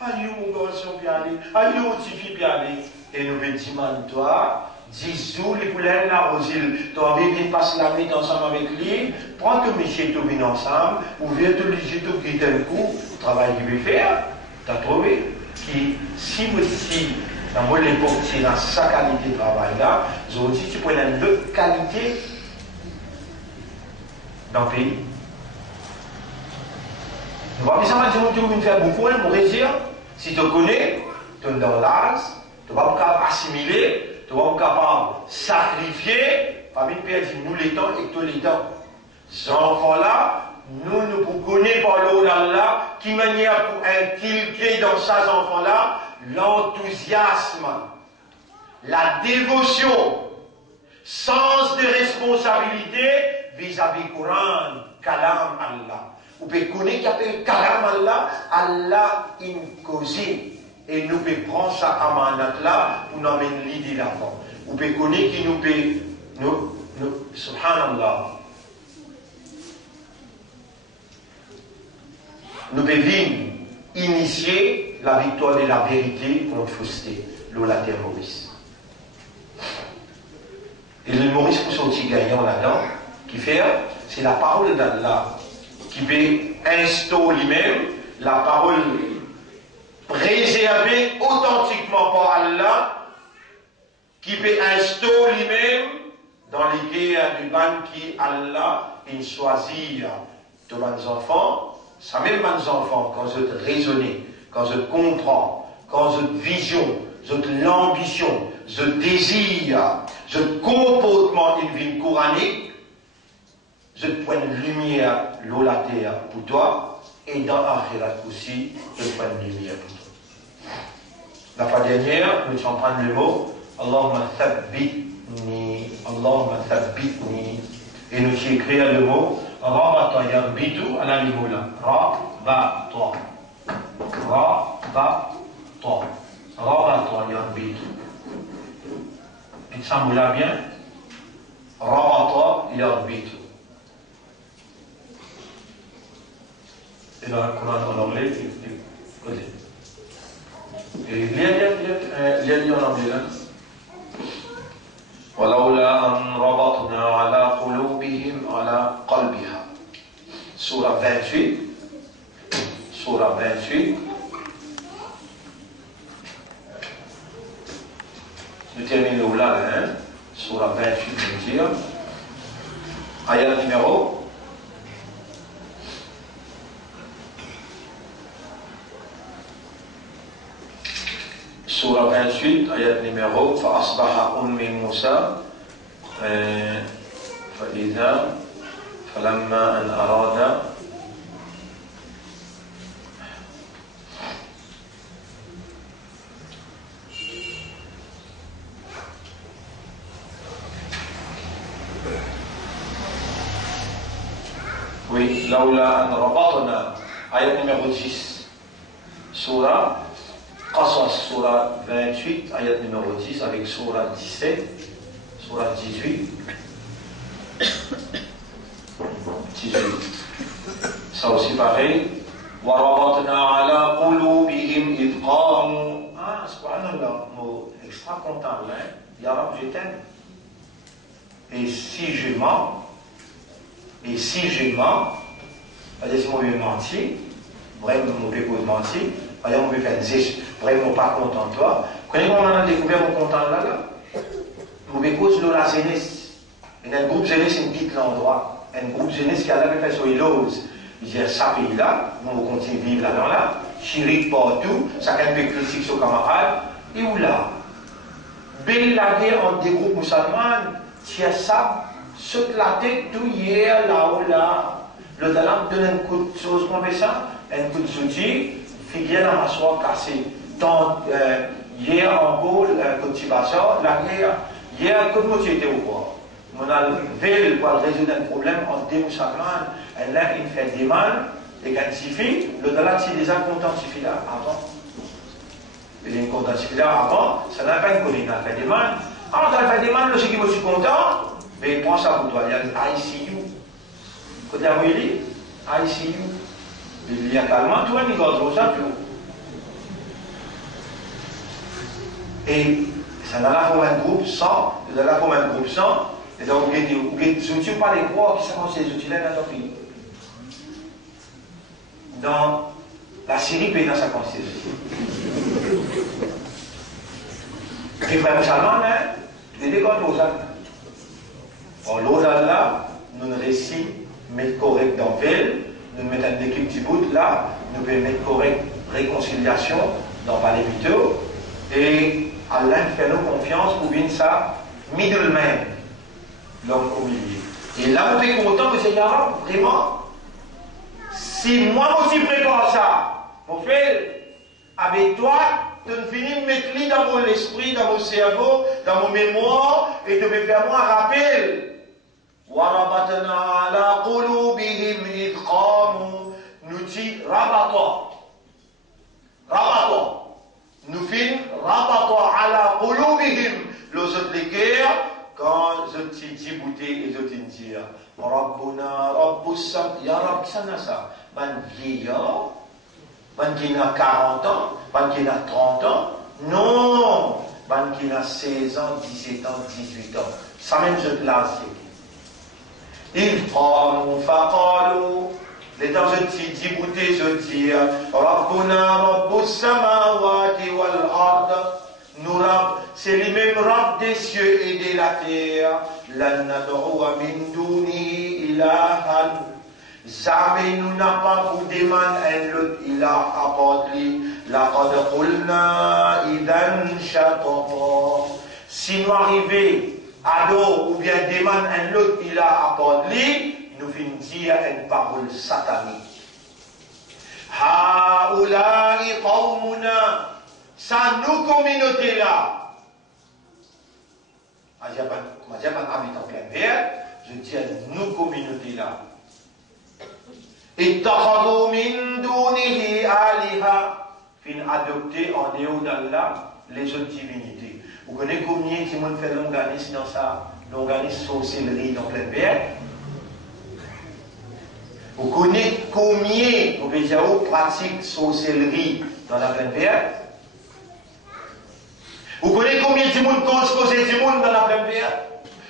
Aïe, mon garçon bien aller. Aïe, mon petit fille bien aller. Et nous venons toi, 10 jours, les poulains là, aux îles, tu as envie de passer la nuit ensemble avec lui, prends ton monsieur, tu viens ensemble, ou viens te léger, tu quittes un coup, le travail qu'il veut faire, tu as trouvé, qui, si vous dites, dans l'époque, c'est dans sa qualité de travail là, je vous dis, tu prends une autre qualité dans le pays. Nous va dire que tu veux faire beaucoup, pour réussir, si tu connais, tu es dans l'âge, tu vas pas capable assimiler, tu vas pas capable sacrifier, pas bien perdre nous les temps et tous les temps. Ces enfants-là, nous connaissons par l'eau d'Allah, qui manière pour inculquer dans ces enfants-là l'enthousiasme, la dévotion, sens de responsabilité vis-à-vis du Coran, Kalam Allah. Vous pouvez connaître qu'il appelle Kalam Allah, Allah imposé. Et nous pouvons prendre ça amanat là pour nous amener l'idée là-bas. Vous pouvez connaître qu'il nous peut, subhanallah, nous pouvons initier la victoire de la vérité contre fausseté, la terroriste. Et le Maurice pour sortir gagnant là-dedans, qui fait, c'est la parole d'Allah qui peut instaurer lui-même la parole préservée authentiquement par Allah, qui peut instaurer lui-même dans les guerres du ban qui Allah il choisit de mes enfants. Ça même mes enfants, quand je raisonne, quand je comprends, quand je vision, je l'ambition, je désire, je comportement d'une vie coranique, je prends une lumière, l'eau, la terre pour toi, et dans l'akhirat aussi, je prends une lumière pour toi. La fois dernière, nous sommes en train de le mot, Allahumma thabbitni, Allahumma thabbitni, et nous avons écrit le mot, Rabata yarbitu ala limoula, Rabata, Rabata, Rabata yarbitu. Et ça me l'a bien, Rabata yarbitu. Et dans le Coran en anglais, écoutez. Et lire en anglais là. ولولا أن ربطنا على قلوبهم على قلبها. Surah 28. Surah 28. Nous terminons là, hein. Surah 28, je veux dire. Ayat numéro. Surah 28, ayat numéro فأصبح أم موسى فإذا فلما أن أراد oui لولا أن ربطنا ayat numéro 10 Surah Qasas, Surah 28, ayat numéro 10, avec Surah 17, Surah 18. 18. Ça aussi pareil. وَرَبَطْنَا عَلَى قُلُوبِهِمْ إِذْ قَامُوا. Ah, subhanallah, mot extra content là. Ya Rab, je t'aime. Et si je mens, c'est-à-dire si moi je mentir, vraiment, mon péché de mentir, on peut faire des vraiment pas content de toi. Quand on a découvert mon content là, mon péché de la jeunesse. Il y a un groupe jeunesse, c'est un petit endroit. Un groupe jeunesse qui a la même façon, il ose. Il dit, ça pays là, on continue de vivre là-dedans là, chirique partout, chacun peut critiquer son camarade, et où là? Belle la guerre entre des groupes musulmans, tiens ça, saute la tête tout hier, là-haut là. Le dalam donne un coup de chose qu'on fait ça, un coup de soutien. Figure dans ma soie cassée. Donc, hier en Gaule, quand tu vas ça, la guerre, hier, quand moi tu étais au pouvoir, on a vu pour résoudre un problème entre deux musulmans, et là, il fait des mal, et quand il suffit, le dollar, c'est déjà content, il suffit là, avant. Il est content, il suffit là, avant, ça n'a pas une connerie, il a fait des mal. Alors, quand il fait des mal, le ce qui me suis content, mais il prend ça pour toi, il y a ICU. Quand il y a ICU. Il y a calmement, toi, il va trop ça, et Ça dans la forme un groupe 100, dans la forme un groupe 100, et donc vous avez des outils ou pas les croix qui sont ces outils-là dans notre pays. Dans la Syrie, pays dans sa constitution. Les frères musulmans, les décomptes aux âmes. Or, l'autre là, nous nous récits, mettre correct dans Ville, nous mettons une équipe du bout là, nous pouvons mettre correct réconciliation dans Palais Vito, et Allah fait nous confiance pour venir ça, middleman, l'homme au milieu. Et là, on est content, monsieur Yara, vraiment. Si moi aussi prépare ça, mon frère, avec toi, tu ne finis de mettre dans mon esprit, dans mon cerveau, dans mon mémoire, et tu me faire moi un rappel. وَرَبَطْنَا عَلَى قُلُوبِهِمْ إِذْ قَامُوا nous dit rabatons. Rabatons. Nous finissons rabatons ala qulubihim. Les autres les guerres, quand je t'ai dit bouté et je t'ai dit Rabbuna Rabbussam, Ya Rab, qui s'en a ça? Man vieillard, man qui n'a 40 ans, man qui n'a 30 ans. Non, man qui n'a 16 ans, 17 ans, 18 ans. Ça même je place. Ils qamu faqalu. Les temps je t'ai dit bouté, je dis Rabbuna Rabbus samawati wal ard. Nous Rabb, c'est lui-même Rabb des cieux et de la terre. Lan nad'uwa min dunihi ilahan. Jamais nous n'a pas pour demander un autre ilah à part lui. Laqad qulna idan shatata. Si nous arrivons à dos ou bien demander un autre ilah à part lui, nous venons dire une parole satanique. Haoula'i qawmuna. Ça nous communauté là. Je dis habitant plein vert, je dis nous communauté là. Ittakhadhu min dunihi aliha. Fin adopter en dehors d'Allah les autres divinités. Vous connaissez combien de monde fait l'organisme dans ça, l'organisme sorcellerie dans plein vert? Vous connaissez combien vous pouvez dire pratique sorcellerie dans la pleine verte? Vous connaissez combien de monde cause du monde dans la pleine verte?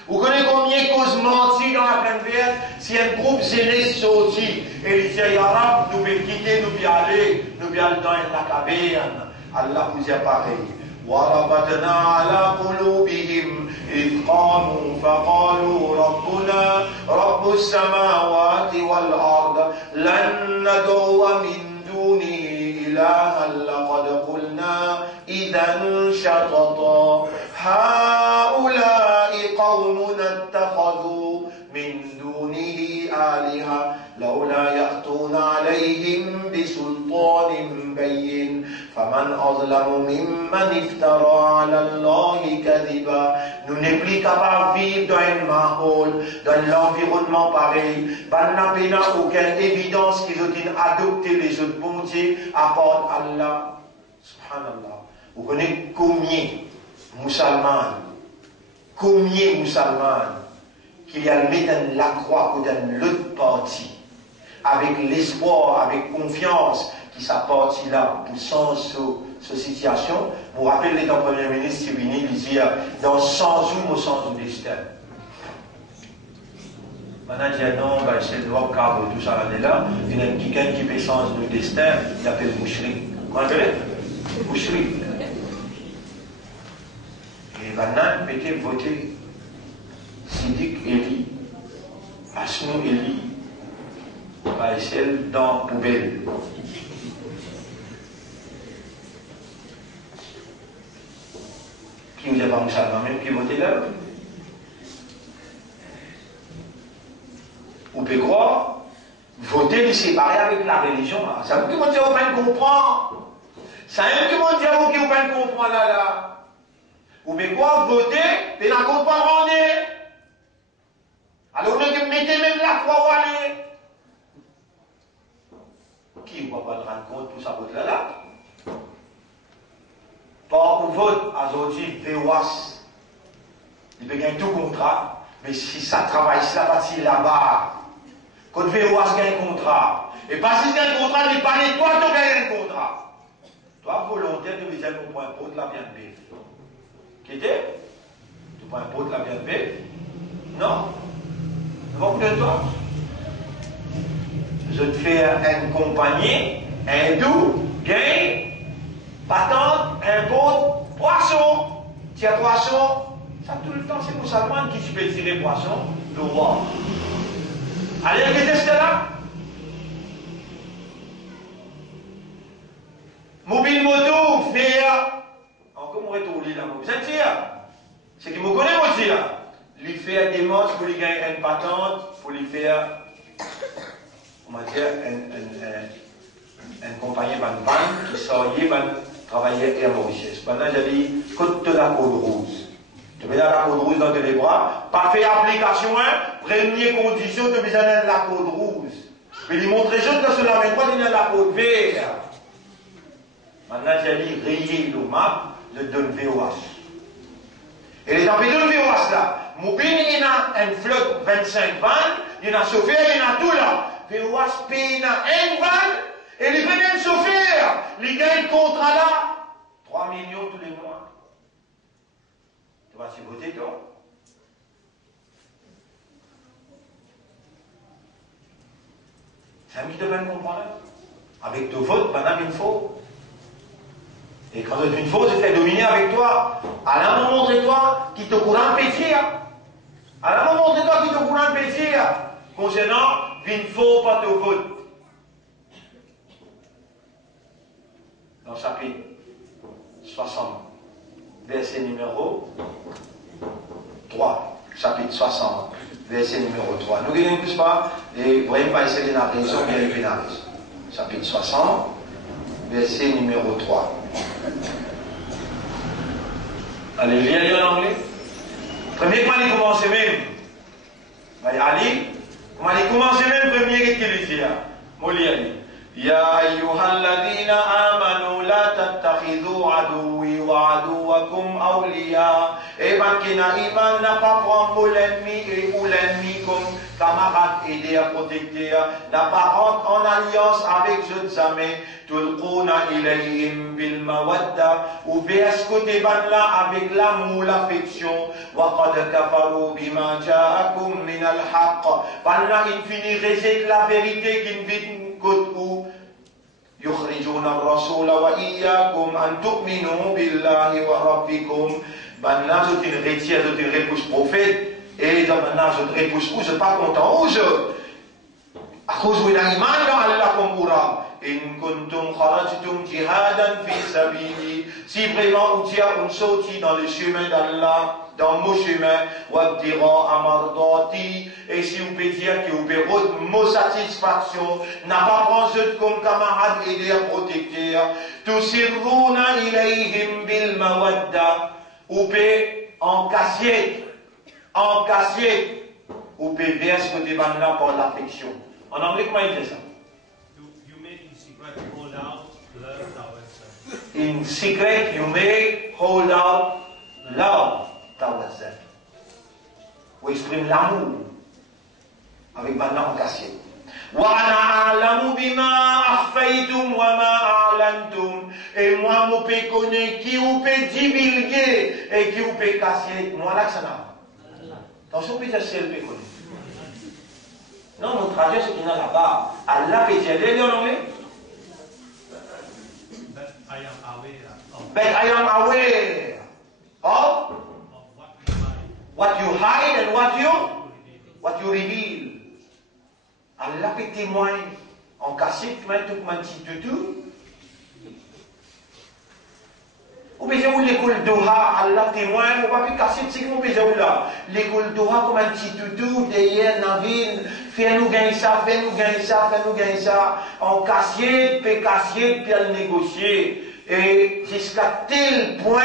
Vous connaissez combien de cause mentir dans la pleine verte? Si un groupe zélé sorti et il dit Yarab, nous pouvons quitter, nous pouvons aller dans la cabane. Allah vous a pareil. وربطنا على قلوبهم إذ قاموا فقالوا ربنا رب السماوات والأرض لن ندعو من دونه إلها لقد قلنا إذا شططا هؤلاء قومنا اتخذوا من دونه آلهة لولا يأتون عليهم بسلطان بين فمن أظلم ممن افترى على الله كذبا. Nous n'est plus capables de vivre dans un mahol, dans l'environnement pareil. Nous n'avons aucune évidence qu'ils ont adopté les autres bons dieux à part Allah. Subhanallah. Vous connaissez combien musulmans qu'il y a le mettre la croix ou dans l'autre partie, avec l'espoir, avec confiance, qui s'apporte là pour changer cette situation. Vous vous rappelez l'étant Premier ministre qui venu dire dans 100 jours, nous sommes au destin. Maintenant, il dit non, c'est le droit de tout ça là. Il y a quelqu'un qui peut changer le destin, il appelle Boucherie. Vous comprenez? Boucherie. Et maintenant, mettez voter Sidik Eli, Asnou Eli, Baïsel dans la poubelle. Qui vous a pas musulman même qui vote là? Vous pouvez croire, voter séparé avec la religion. Ça veut dire que vous ne comprendre. Ça veut dire que vous ne pouvez comprendre là. Vous pouvez croire, voter, mais n'a pas comprendre. Alors vous mettez même la croix où aller. Qui ne va pas rendre compte pour ça vote là? Par au vote, à aujourd'hui, VOAS, il peut gagner tout contrat, mais si ça travaille, si la partie là-bas, quand VOAS gagne un contrat, et pas si tu gagnes un contrat, mais pas les toi, tu gagnes un contrat. Toi, volontaire, tu veux dire qu'on prend un pot de la viande bête. Qui était? Tu prends un pot de la viande bête? Non. Tu vas de toi. Je te fais une compagnie, un doux, gain, patente, un pot, poisson. Tu as poisson. Ça tout le temps, c'est pour Salman qui peut tirer poisson, le roi. Allez, qu'est-ce que là? Mobile moto, faire. Encore, on retourne là, vous êtes c'est qui me connaît aussi là. Lui faire des manches pour lui gagner une patente, pour lui faire, comment dire, une compagnie de van qui sortait, travailler à Mauritius. Maintenant, j'ai dit, côte de la côte rouge. Tu mets la côte rouge dans les bras, pas fait application, première condition, tu mets la côte rouge. Je vais lui montrer juste que cela, mais quoi, tu mets la côte verte. Maintenant, j'ai dit, rayer le map, le donne VOH. Et les températures de VOH là, Moubine, il y a une flotte 25 vannes, il y a un chauffeur, il y a tout là. VOH paye une vanne, et les venez de chauffeur, les gagnent le contrat là, 3 millions tous les mois. Tu vas s'y voter, toi? C'est un qui devrait comprendre. Avec ton vote, madame, il faut. Et quand tu une faute, je fais dominer avec toi. À la moment de toi qui te courant pétir. À la moment de toi qui te courant pétir. Concernant, il ne faut pas te vote. Dans le chapitre 60, verset numéro 3. Chapitre 60, verset numéro 3. Nous ne plus pas, et vous voyez pas essayer de raison, bien les pénalistes. Chapitre 60, verset numéro 3. Allez, lire en anglais. Premier, comment il commence même? Allez, comment il commence même, premier, qu'est-ce qu'il dit? Moi, lire. يا أيها الذين آمنوا لا تتخذوا عدوي وعدوكم أولياء. Et ben qui n'a iman n'a pas prendre l'ennemi et ou l'ennemi comme camarade aider à protéger, n'a pas rentre en alliance avec je amis. Tulquna ilayhim bil mawadda, ou bien ce côté ban là avec l'amour, l'affection. Wa qad kafaru bima ja'akum min al haqq. Ban là il finit rejette la vérité qui vient où يخرجون الرسول وإياكم أن تؤمنوا بالله وربكم. Maintenant, je te retire, je te repousse prophète, et maintenant, je te repousse où je ne suis pas content. Où je à cause de l'iman dans Allah comme Oura. In kuntum kharajtum jihadan fi sabili. Si vraiment vous tirez une sortie dans le chemin d'Allah, dans mon chemin, wabdira amardati, et si vous pouvez dire que vous pouvez votre satisfaction, n'a pas prendre comme camarade aider à protéger, tusirruna ilayhim bil mawadda, ou pouvez en cassiette, ou pouvez verser votre débat par l'affection. En anglais, comment il dit ça? You make in secret hold out love towards them. In secret, you may hold out love towards them. Vous exprimez l'amour avec maintenant en cassier. Et moi, je peux connaître qui vous peut divulguer et qui vous peut casser. Moi, là, ça n'a pas. Attention, vous pouvez dire peut connaître. Non, mon trajet, c'est qu'il y a là-bas. Allah peut dire, les en anglais? But I am aware of what you hide and what you reveal. Allah peut témoigner en cassette, mais tout comme un petit tutu. Ou bien où l'école Doha, Allah témoigne, on va plus casser, c'est que mon pays là. L'école Doha comme un petit tutu, derrière, Navin, fais-nous gagner ça, en cassier, puis elle négocier. Et jusqu'à tel point,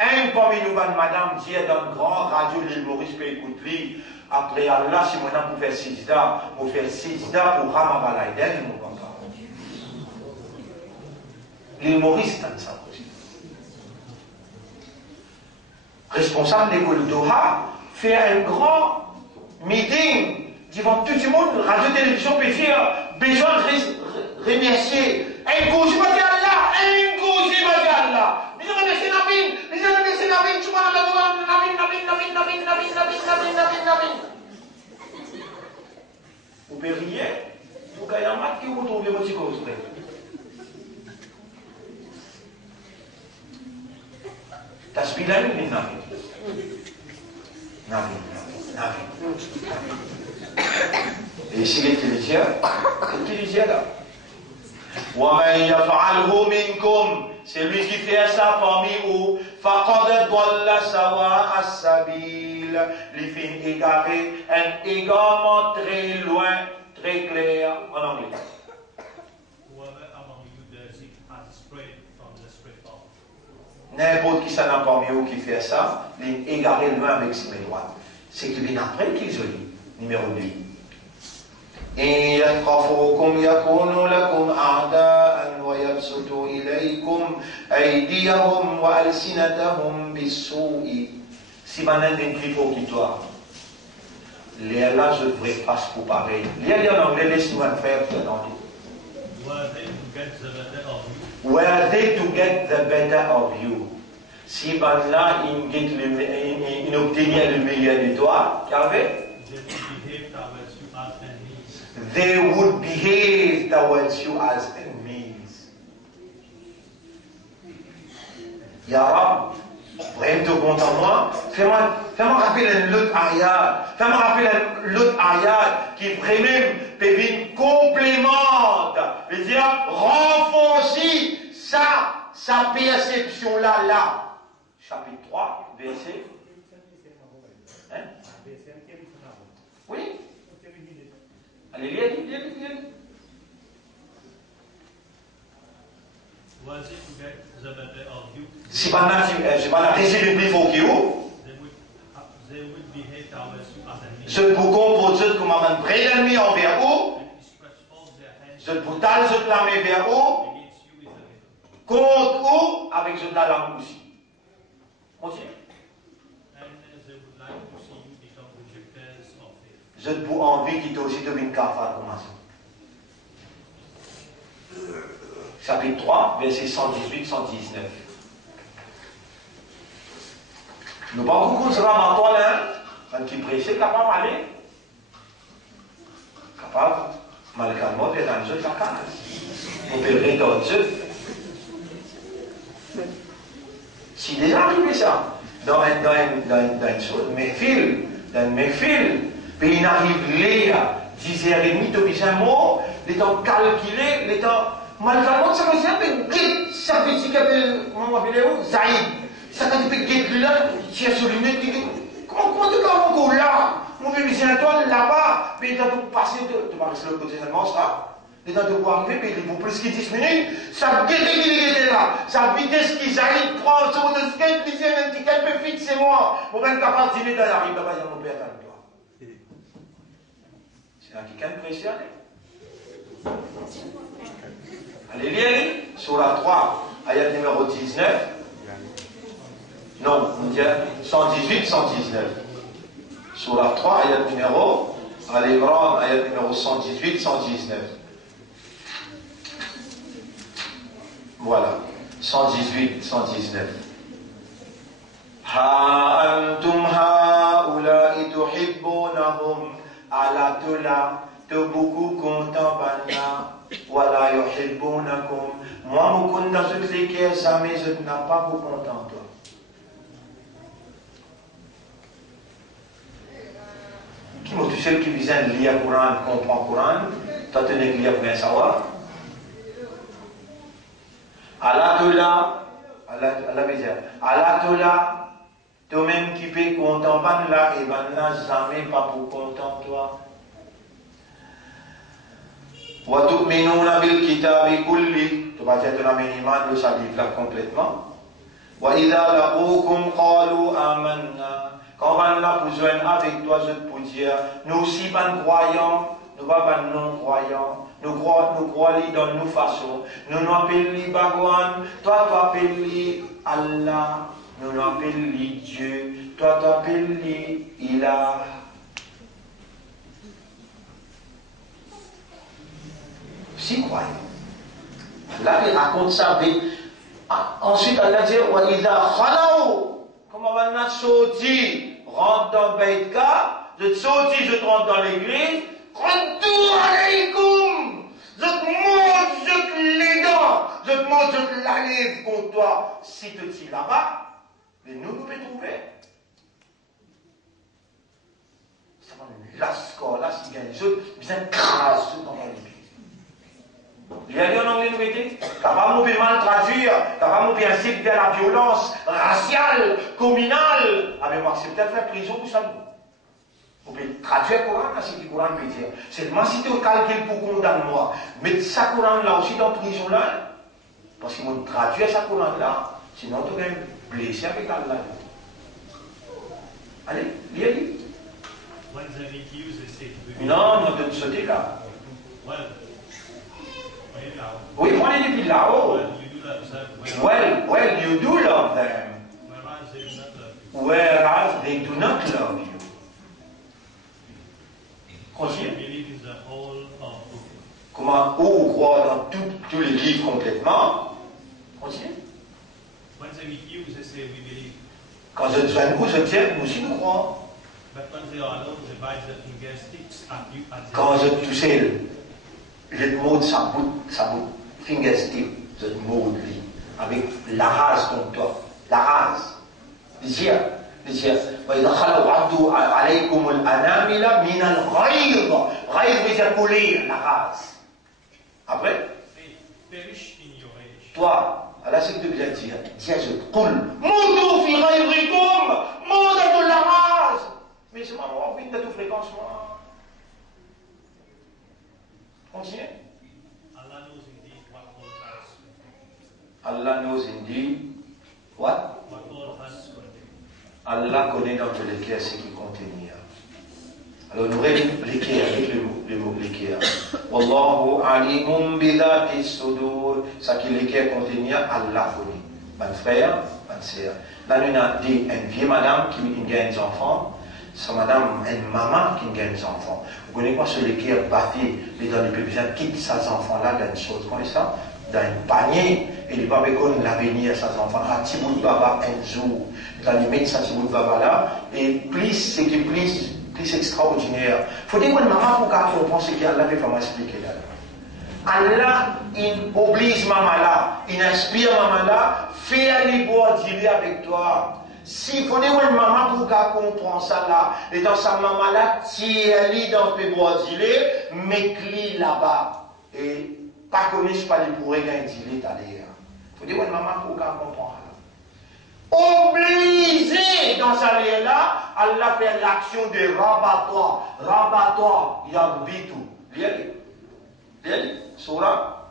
un parmi nous, madame, dit dans le grand radio, l'île Maurice, peut écouter, après Allah, si mon âme pour faire Sijda, pour faire Sijda pour Ramabalaïden, mon papa. L'île Maurice, dans ça aussi. Responsable de l'école Doha, fait un grand meeting devant tout le monde, radio-télévision peut faire besoin de remercier. Un gauche, Allah, un gauche, Allah. Les gens remercient Navin, tu m'as peux rien. Vous avez un mat qui vous trouve votre cause. Tasbih ni nabi. Nabi. Et ici, l'Église là. وَمَنْ يَفْعَلْهُ مِنْكُمْ, c'est lui qui fait ça parmi vous. فَقَدْ ضَلَّ سَوَاءَ السَّبِيلِ, les fins égarés, un égarement très loin, très clair en anglais. Whoever among you does it has strayed from the straight path. N'importe qui s'en a parmi vous qui fait ça, il est égaré loin avec ses mains droites. C'est qu'il vient après qui est joli. Numéro 2. إن يثقفوكم يكونوا لكم أعداء ويبسطوا إليكم أيديهم وألسنتهم بالسوء. Si maintenant une griffe qui toi, là je devrais pas pour pareil. Lis en anglais, laisse-moi faire en anglais. Were they to get the better of you? Si maintenant il obtenait le meilleur de toi, qu'avait? They would behave towards you as enemies. Ya Rab, vraiment te content moi. Fais-moi rappeler l'autre ayat. Fais-moi rappeler l'autre ayat qui vraiment peut venir complémente. Je veux dire, renforcer sa perception là. Chapitre 3, verset. Hein? Oui. Allez, lis. Si pendant réciter le plus fort que vous, je vous compose comme un vrai ennemi envers vous, je vous tale cette lame vers vous, contre vous, avec cette lame aussi. Continue. Je vous envie qu'il aussi devine cafard comme ça. Chapitre 3, verset 118-119. Nous ne pouvons pas dire à toi là, quand tu prêches, capable d'aller. Capable, malgré le mot, d'être dans le jeu de la case. On peut rester dans le jeu. Si déjà arrivé ça, dans une chose, mes fils, puis il arrive là, 10h30, tu as un mot, les temps calculés, les temps. Malgré le mot, ça me fait ça fait si comment on appelle Zaïd. Ça quand tu fais là, tu as sur lunettes, tu dis, comment tu vas encore là? Mon bébé, c'est un toile là-bas, puis il doit passer, tu vas rester de l'autre côté seulement, ça. Les temps de pouvoir arriver, puis il faut plus que 10 minutes, ça guette qu'il est là, sa vitesse qui Zaïd prend sur le skate, il dit, un petit peu fixe, c'est moi. Pour être capable de dire, il arrive là-bas, il y a mon père avec toi. C'est un quelqu'un impressionné. Allez, lire, sur la 3, ayat numéro 19. Non, on dit 118, 119. Sur la 3, ayat numéro, Al-Imran, ayat numéro 118, 119. Voilà, 118, 119. Ha antum haula'i tuhibbunahum ala tula, te beaucoup content banna. Voilà, yuhibbunakum. Moi, mon compte dans ce que jamais je n'ai pas beaucoup content toi. Qui m'a touché le qui vient lire le Coran, comprend le Coran, toi tu n'es que lire pour savoir. Allah te là, toi-même qui peux content ban là et ban là jamais pas pour content toi. وَتُؤْمِنُونَ بِالْكِتَابِ كُلِّهِ, tu vas dire ton amènement de sa livre là complètement. وَإِذَا لَقُوكُمْ قَالُوا آمَنَّا, quand on a besoin avec toi, je peux dire, nous aussi, ben croyants, nous pas non-croyants, nous croyons dans nos façons, nous nous appelons Bhagwan, toi tu appelles Allah, nous nous appelons Dieu, toi tu appelles Ilah. Si croyant. Là, il raconte ça. Ensuite, Allah dit, comment on a sorti, rentre dans le Beïtka, je sorti, je rentre dans l'église, Retour alaykoum! Je te montre, je te les dents, je te montre, je te l'enlève contre toi. Si tu es là-bas, mais nous pouvons trouver. Ça va nous lascar là, si gagne les autres, bien crasse dans la vie. Il y a dit en anglais, nous mettez, capable de mal traduire, capable de inciter vers la violence raciale, communale. Ah, mais moi, c'est peut-être faire prison pour ça. Vous pouvez traduire le Coran, c'est le Coran peut dire. Seulement si tu calcules pour condamner moi, mettre ça Coran là aussi dans la prison là, parce qu'ils vont traduire ça Coran là, sinon tu vas blessé avec Allah. Allez, lis. Non, non, de ce là. Oui, prenez des piles là-haut. Well, you do love them. Whereas they do not love you. Continue. Comment on croit dans tous les livres complètement. Continue. Quand je tiens nous, je tiens, nous aussi nous croyons. Quand je touche le mot de sa bout, fingerstick, je mot de lui, avec la rase contre toi, la rase. وإذا خلوا عضوا عليكم الأنامل من الغيظ غيظ veut dire colère, la rase. Après, toi, Allah c'est que tu viens dire, je coule, moudou fi غيظكم, moudou de la rase. Mais c'est moi, on vient de toute fréquence, moi. Continue. Allah knows indeed what? Allah connaît dans tous les cas ce qu'il contenir. Alors nous révélons l'équerre avec le mot l'équerre. Wallahu alimun bidhati sudur. Ça qui l'équerre contenir, Allah connaît. Mon frère, ma sœur. Là nous avons dit une vieille madame qui gagne des enfants. C'est madame, une maman qui gagne des enfants. Vous connaissez quoi sur l'équerre bâti, les dans les bébés, quitte ces enfants-là dans une chose comme ça, dans un panier, et les babes connaissent l'avenir de ces enfants. Ah, Tibout Baba un jour. Dans les médecins Tibout Baba là, et plus c'est qui plus extraordinaire. Il faut dire que maman pour qu'elle comprenne ce qu'Allah fait vraiment expliquer là. Allah, il oblige maman là, il inspire maman là, fais les bois d'y avec toi. Si vous avez une maman pour qu'elle comprenne ça là, et dans sa maman là, tiens-les dans tes bois d'y mets-les là-bas. Et pas connaître pas les bourrées d'un d'y d'ailleurs. Il faut dire une maman pour qu'elle comprenne. Obligé dans sa lien là, Allah fait l'action de rabat-toi, il y a bitou. Liez, Surah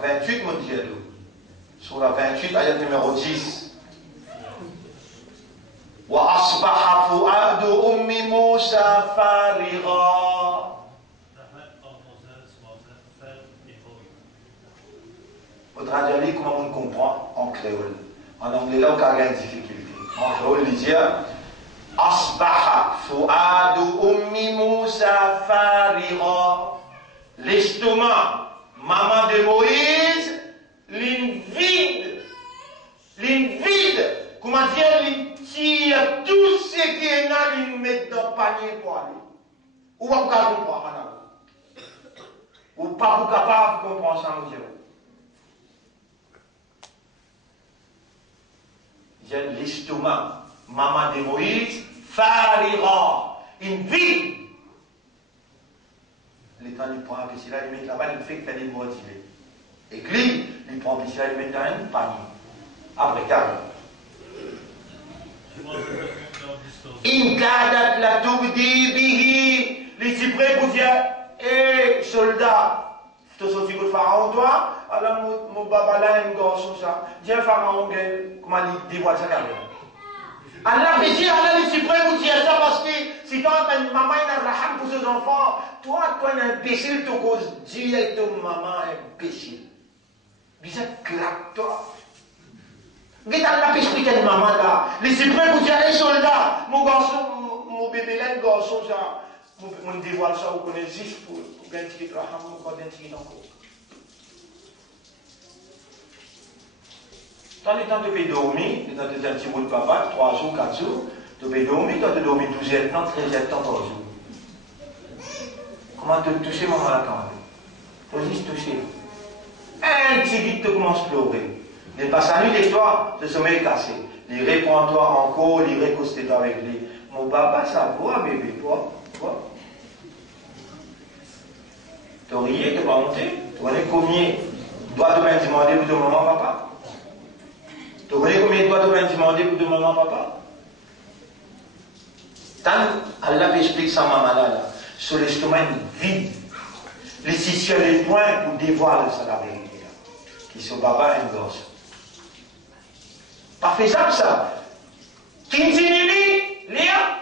28, mon Dieu. Surah 28, ayat numéro 10. Wa asbaha fu'adu ummi Musa farigha. Vous traduisez comment on comprend en créole. En anglais, là, on a une difficulté. En créole, il dit Asbaha fu'adu ummi Musa farigha. L'estomac, maman de Moïse, l'invide. Comment dire, il tire tout ce qui est là, il met dans le panier pour aller. Ou pas capable de comprendre, madame. Ou pas capable de comprendre ça, monsieur. L'estomac, maman de Moïse, farira, une vie. L'état du point, puis là, il met là-bas, il fait que tu as des mots tirés. Et puis, il prend, puis là, il met dans un panier. Après, calme. Inkadat la tubdi bihi, les cyprès pour dire, hé, soldat, tu as sorti pour le pharaon, toi? Alors, mon baba là, un garçon, ça. Dis un pharaon, comment il dévoile sa carrière. Allah fait dire, Allah, les cyprès pour dire ça parce que si toi, ta maman, il a raham pour ses enfants, toi, tu es un imbécile, tu causes dire et ton maman est imbécile. Dis un claque, toi. Mais Allah peut expliquer une maman là. Les cyprès pour dire, hé, soldat, mon garçon, mon bébé là, un garçon, ça. On dévoile ça, on connaît juste pour gagner un petit raham, on va gagner un petit encore. Dans les temps de peux dormir, dans des petits mots de papa, 3 jours, 4 jours, tu peux dormir, tu peux dormir 12 temps, 13 temps par jour. Comment te toucher, maman l'attend. Faut juste toucher. Un petit vite te commence à pleurer. Il passe la nuit avec toi, te sommeil cassé. Il répond-toi encore, il récoste avec lui. Mon papa, ça va, bébé, toi. Tu riais, tu vas monter. Tu connais combien doigts de pain demander pour ton maman, papa? Tu connais combien de doigts de pain demander pour ton maman, papa? Tant Allah explique ça, maman là, sur l'estomac vide. Les six les points pour dévoiler ça, la vérité. Qui sont papa et gosse. Pas faisable ça. Continue, Léa.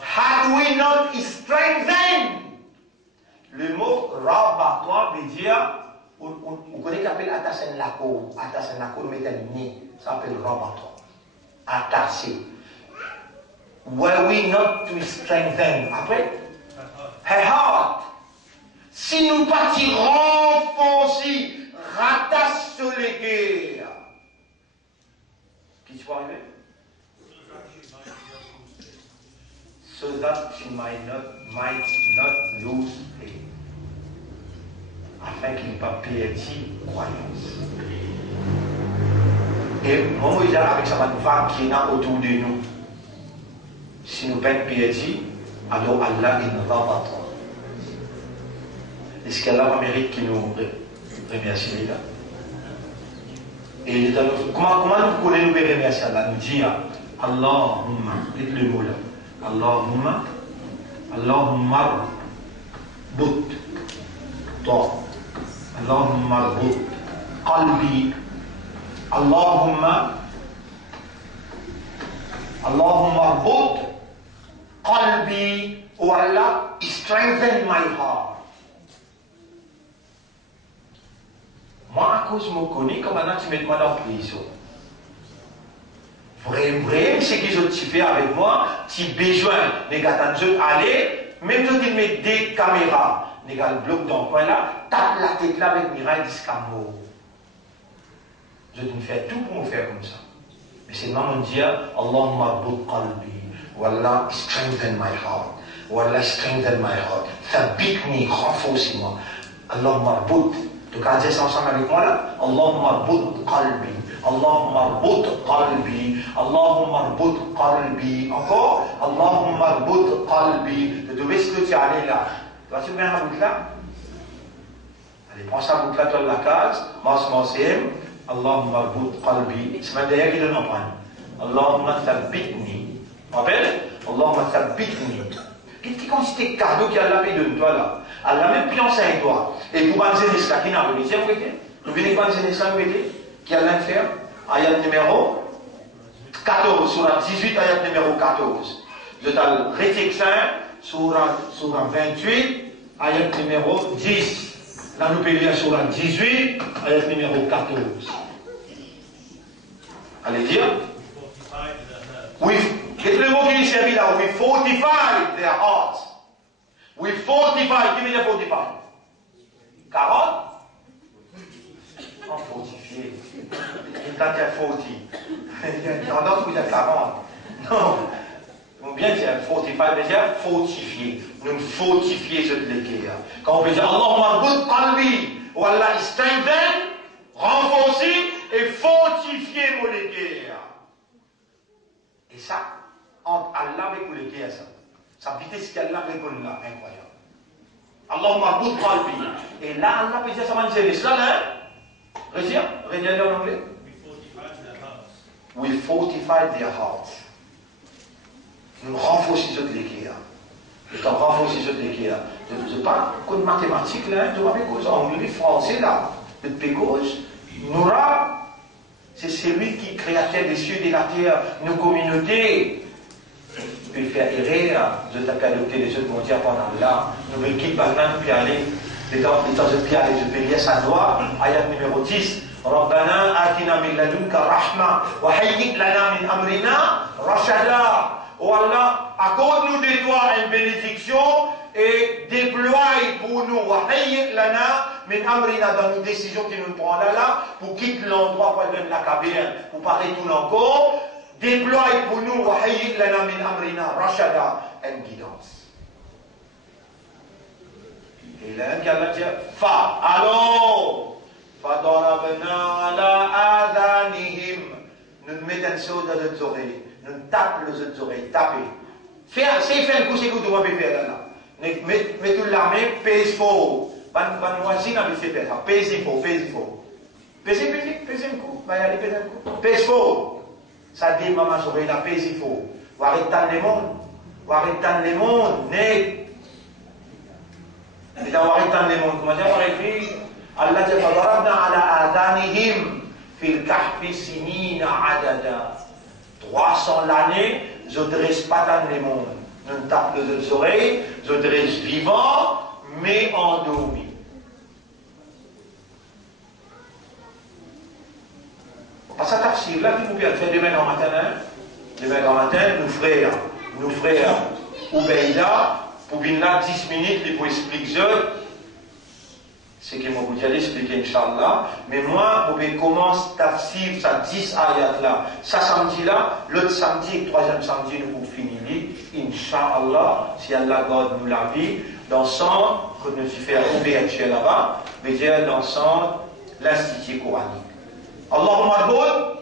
Had we not strengthened? Le mot rabatoire veut dire, on connaît qu'appelle attacher la peau. Attacher la peau, mais ça s'appelle rabatoire. Attacher. Were we not to strengthen? Après, her heart. Si nous partirons renforcer, rattache sur les guerres. Qu'est-ce qui va arriver? So that she might not lose faith. Afin qu'il ne pas perdre croyance. Et moi, je dis avec sa femme qui est là autour de nous. Si nous ne perdons pas, alors Allah il ne va pas trop. Est-ce qu'Allah mérite qu'il nous remercie là? Et comment nous connaissons nous remercier Allah? Nous dire Allahumma, dites le mot là. Allahumma but toi. Allahumma but qalbi. Allahumma but qalbi. Oh Allah, strengthen my heart. Moi, à cause de mon connu, comme maintenant tu mets moi dans la prison. Vrai, ce qu'ils ont fait avec moi, tu as besoin de aller, même si tu mets des caméras, tu bloc dans le coin là, tape la tête là avec Mirai d'Iscamo. Je dois faire tout pour me faire comme ça. Mais c'est maman dire, Allahumma but qalbi, Wallah strengthen my heart, Wallah strengthen my heart, thabitni, renforce-moi, Allahumma but. Tu as dit ça ensemble avec moi là? Allahumma but qalbi. Allahumma but qalbi. Allahumma but qalbi. Encore? Allahumma but qalbi. Tu devais ce que tu allais là. Tu vas-tu bien la boucle là? Allez, prends sa boucle là, toi la case. Masmasim. Allahumma but qalbi. C'est même d'ailleurs qui donne en point. Allahumma thabbitni. Rappelle? Allahumma thabbitni. Qu'est-ce qui consiste cadeau qui a la paix de toi là? Elle a même pris en 5 doigts. Et pour Banzer Nesla, qui n'a pas dit, vous venez Banzer Nesla, qui a l'un faire, ayat numéro 14, sur la 18, ayat numéro 14. Je t'ai rétexte sur la 28, ayat numéro 10. Là, nous payons sur la 18, ayat numéro 14. Allez dire. Qu'est-ce que le mot qui est servi là? We fortify their hearts. We fortify. Qui veut dire fortify? 40? En fortifié. Il t'a dit 40. Il y a tendance où il y a 40. Non. Nous bien dire fortify, veut dire fortifié. Nous fortifier cette guerre. Quand on peut dire Allahumma but qalbi, ou Allah strengthen, renforcer et fortifier mon guerre. Et ça, entre Allah et les guerres, ça. Ça vitesse qu'Allah répond là, incroyable. Allahumma but qalbi. Et là, Allah peut dire ça m'a dit l'islam, hein? Regardez en anglais. We fortified their hearts. Nous renforçons cette guerre. Et quand on renforce cette guerre, je ne parle pas de mathématiques là, je ne parle pas de anglais, français là, de pécose. Noura, c'est celui qui créateur des cieux et de la terre, nos communautés. Tu peux faire erreur, je t'ai adopté les autres mondiaux pendant là, nous veillons quitter maintenant, puis aller, les temps de pierre, je peux lire sa loi, ayat numéro 10. ربنا آتنا من لدنك رحمة وهيئ لنا من أمرنا رشدا. Oh Allah, accorde-nous de toi une bénédiction et déploie pour nous وهيئ لنا من أمرنا dans nos décisions que nous prenons là, pour quitter l'endroit pour aller la caverne, pour parler tout encore. Déploie pour nous وهيئ لنا من أمرنا رشدا, une guidance. Et là, qu'Allah dit, fa, alors, fadarabna ala adanihim. Nous mettons ça dans les oreilles. Nous tapons les oreilles, tapez. C'est faire un coup, c'est que vous devez faire là. Mettez la main, pèse fort. Ban voisin a fait ça. Pèse fort, pèse fort. Pèse un coup. Va y aller, pèse un coup. Pèse fort. Ça dit, maman, j'aurais la pèse fort. Vous arrêtez le monde. Vous arrêtez le monde. Net. Et dans arrêtez le monde. Comment dire, on écrit Allah dit, fadarabna ala adanihim fil kahfi sinina adada. 300 l'année, je dresse pas dans le monde. Je ne tape les oreilles, je dresse vivant, mais endormi. Parce que ça tafsir là, qui vous pouvez faire demain matin, nos frères, Oubeida, pour venir là 10 minutes, ils vous expliquer ce que moi vous allez expliquer, Inch'Allah. Mais moi, je commence tafsir, ça 10 ayats là. Ça samedi là, l'autre samedi, le troisième samedi, nous pouvons finir, Inch'Allah, si Allah garde nous la vie, dans son, que nous fait ouverture là-bas, mais dire dans son, l'institut coranique. Allahumma arbud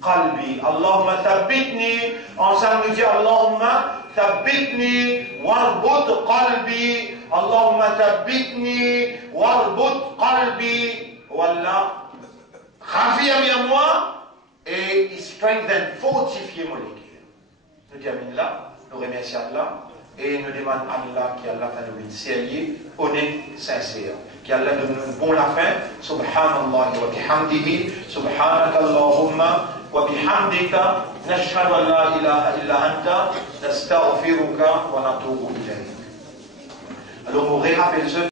qalbi, Allahumma thabbitni, ensemble nous dit Allahumma thabbitni warbud qalbi, Allahumma thabbitni warbud qalbi, Wallah, raviens moi et strengthen, fortifie mon équipe. Nous terminons là, nous remercions Allah et nous demandons à Allah qui Allah fait nous sérieux, honnête, sincère. qu'Allah donne une bonne fin. Subhanallah wa bihamdihi, subhanaka Allahumma wa bihamdika, nashhadu an la ilaha illa anta, nastaghfiruka wa natubu ilayk. Alors, on rappelle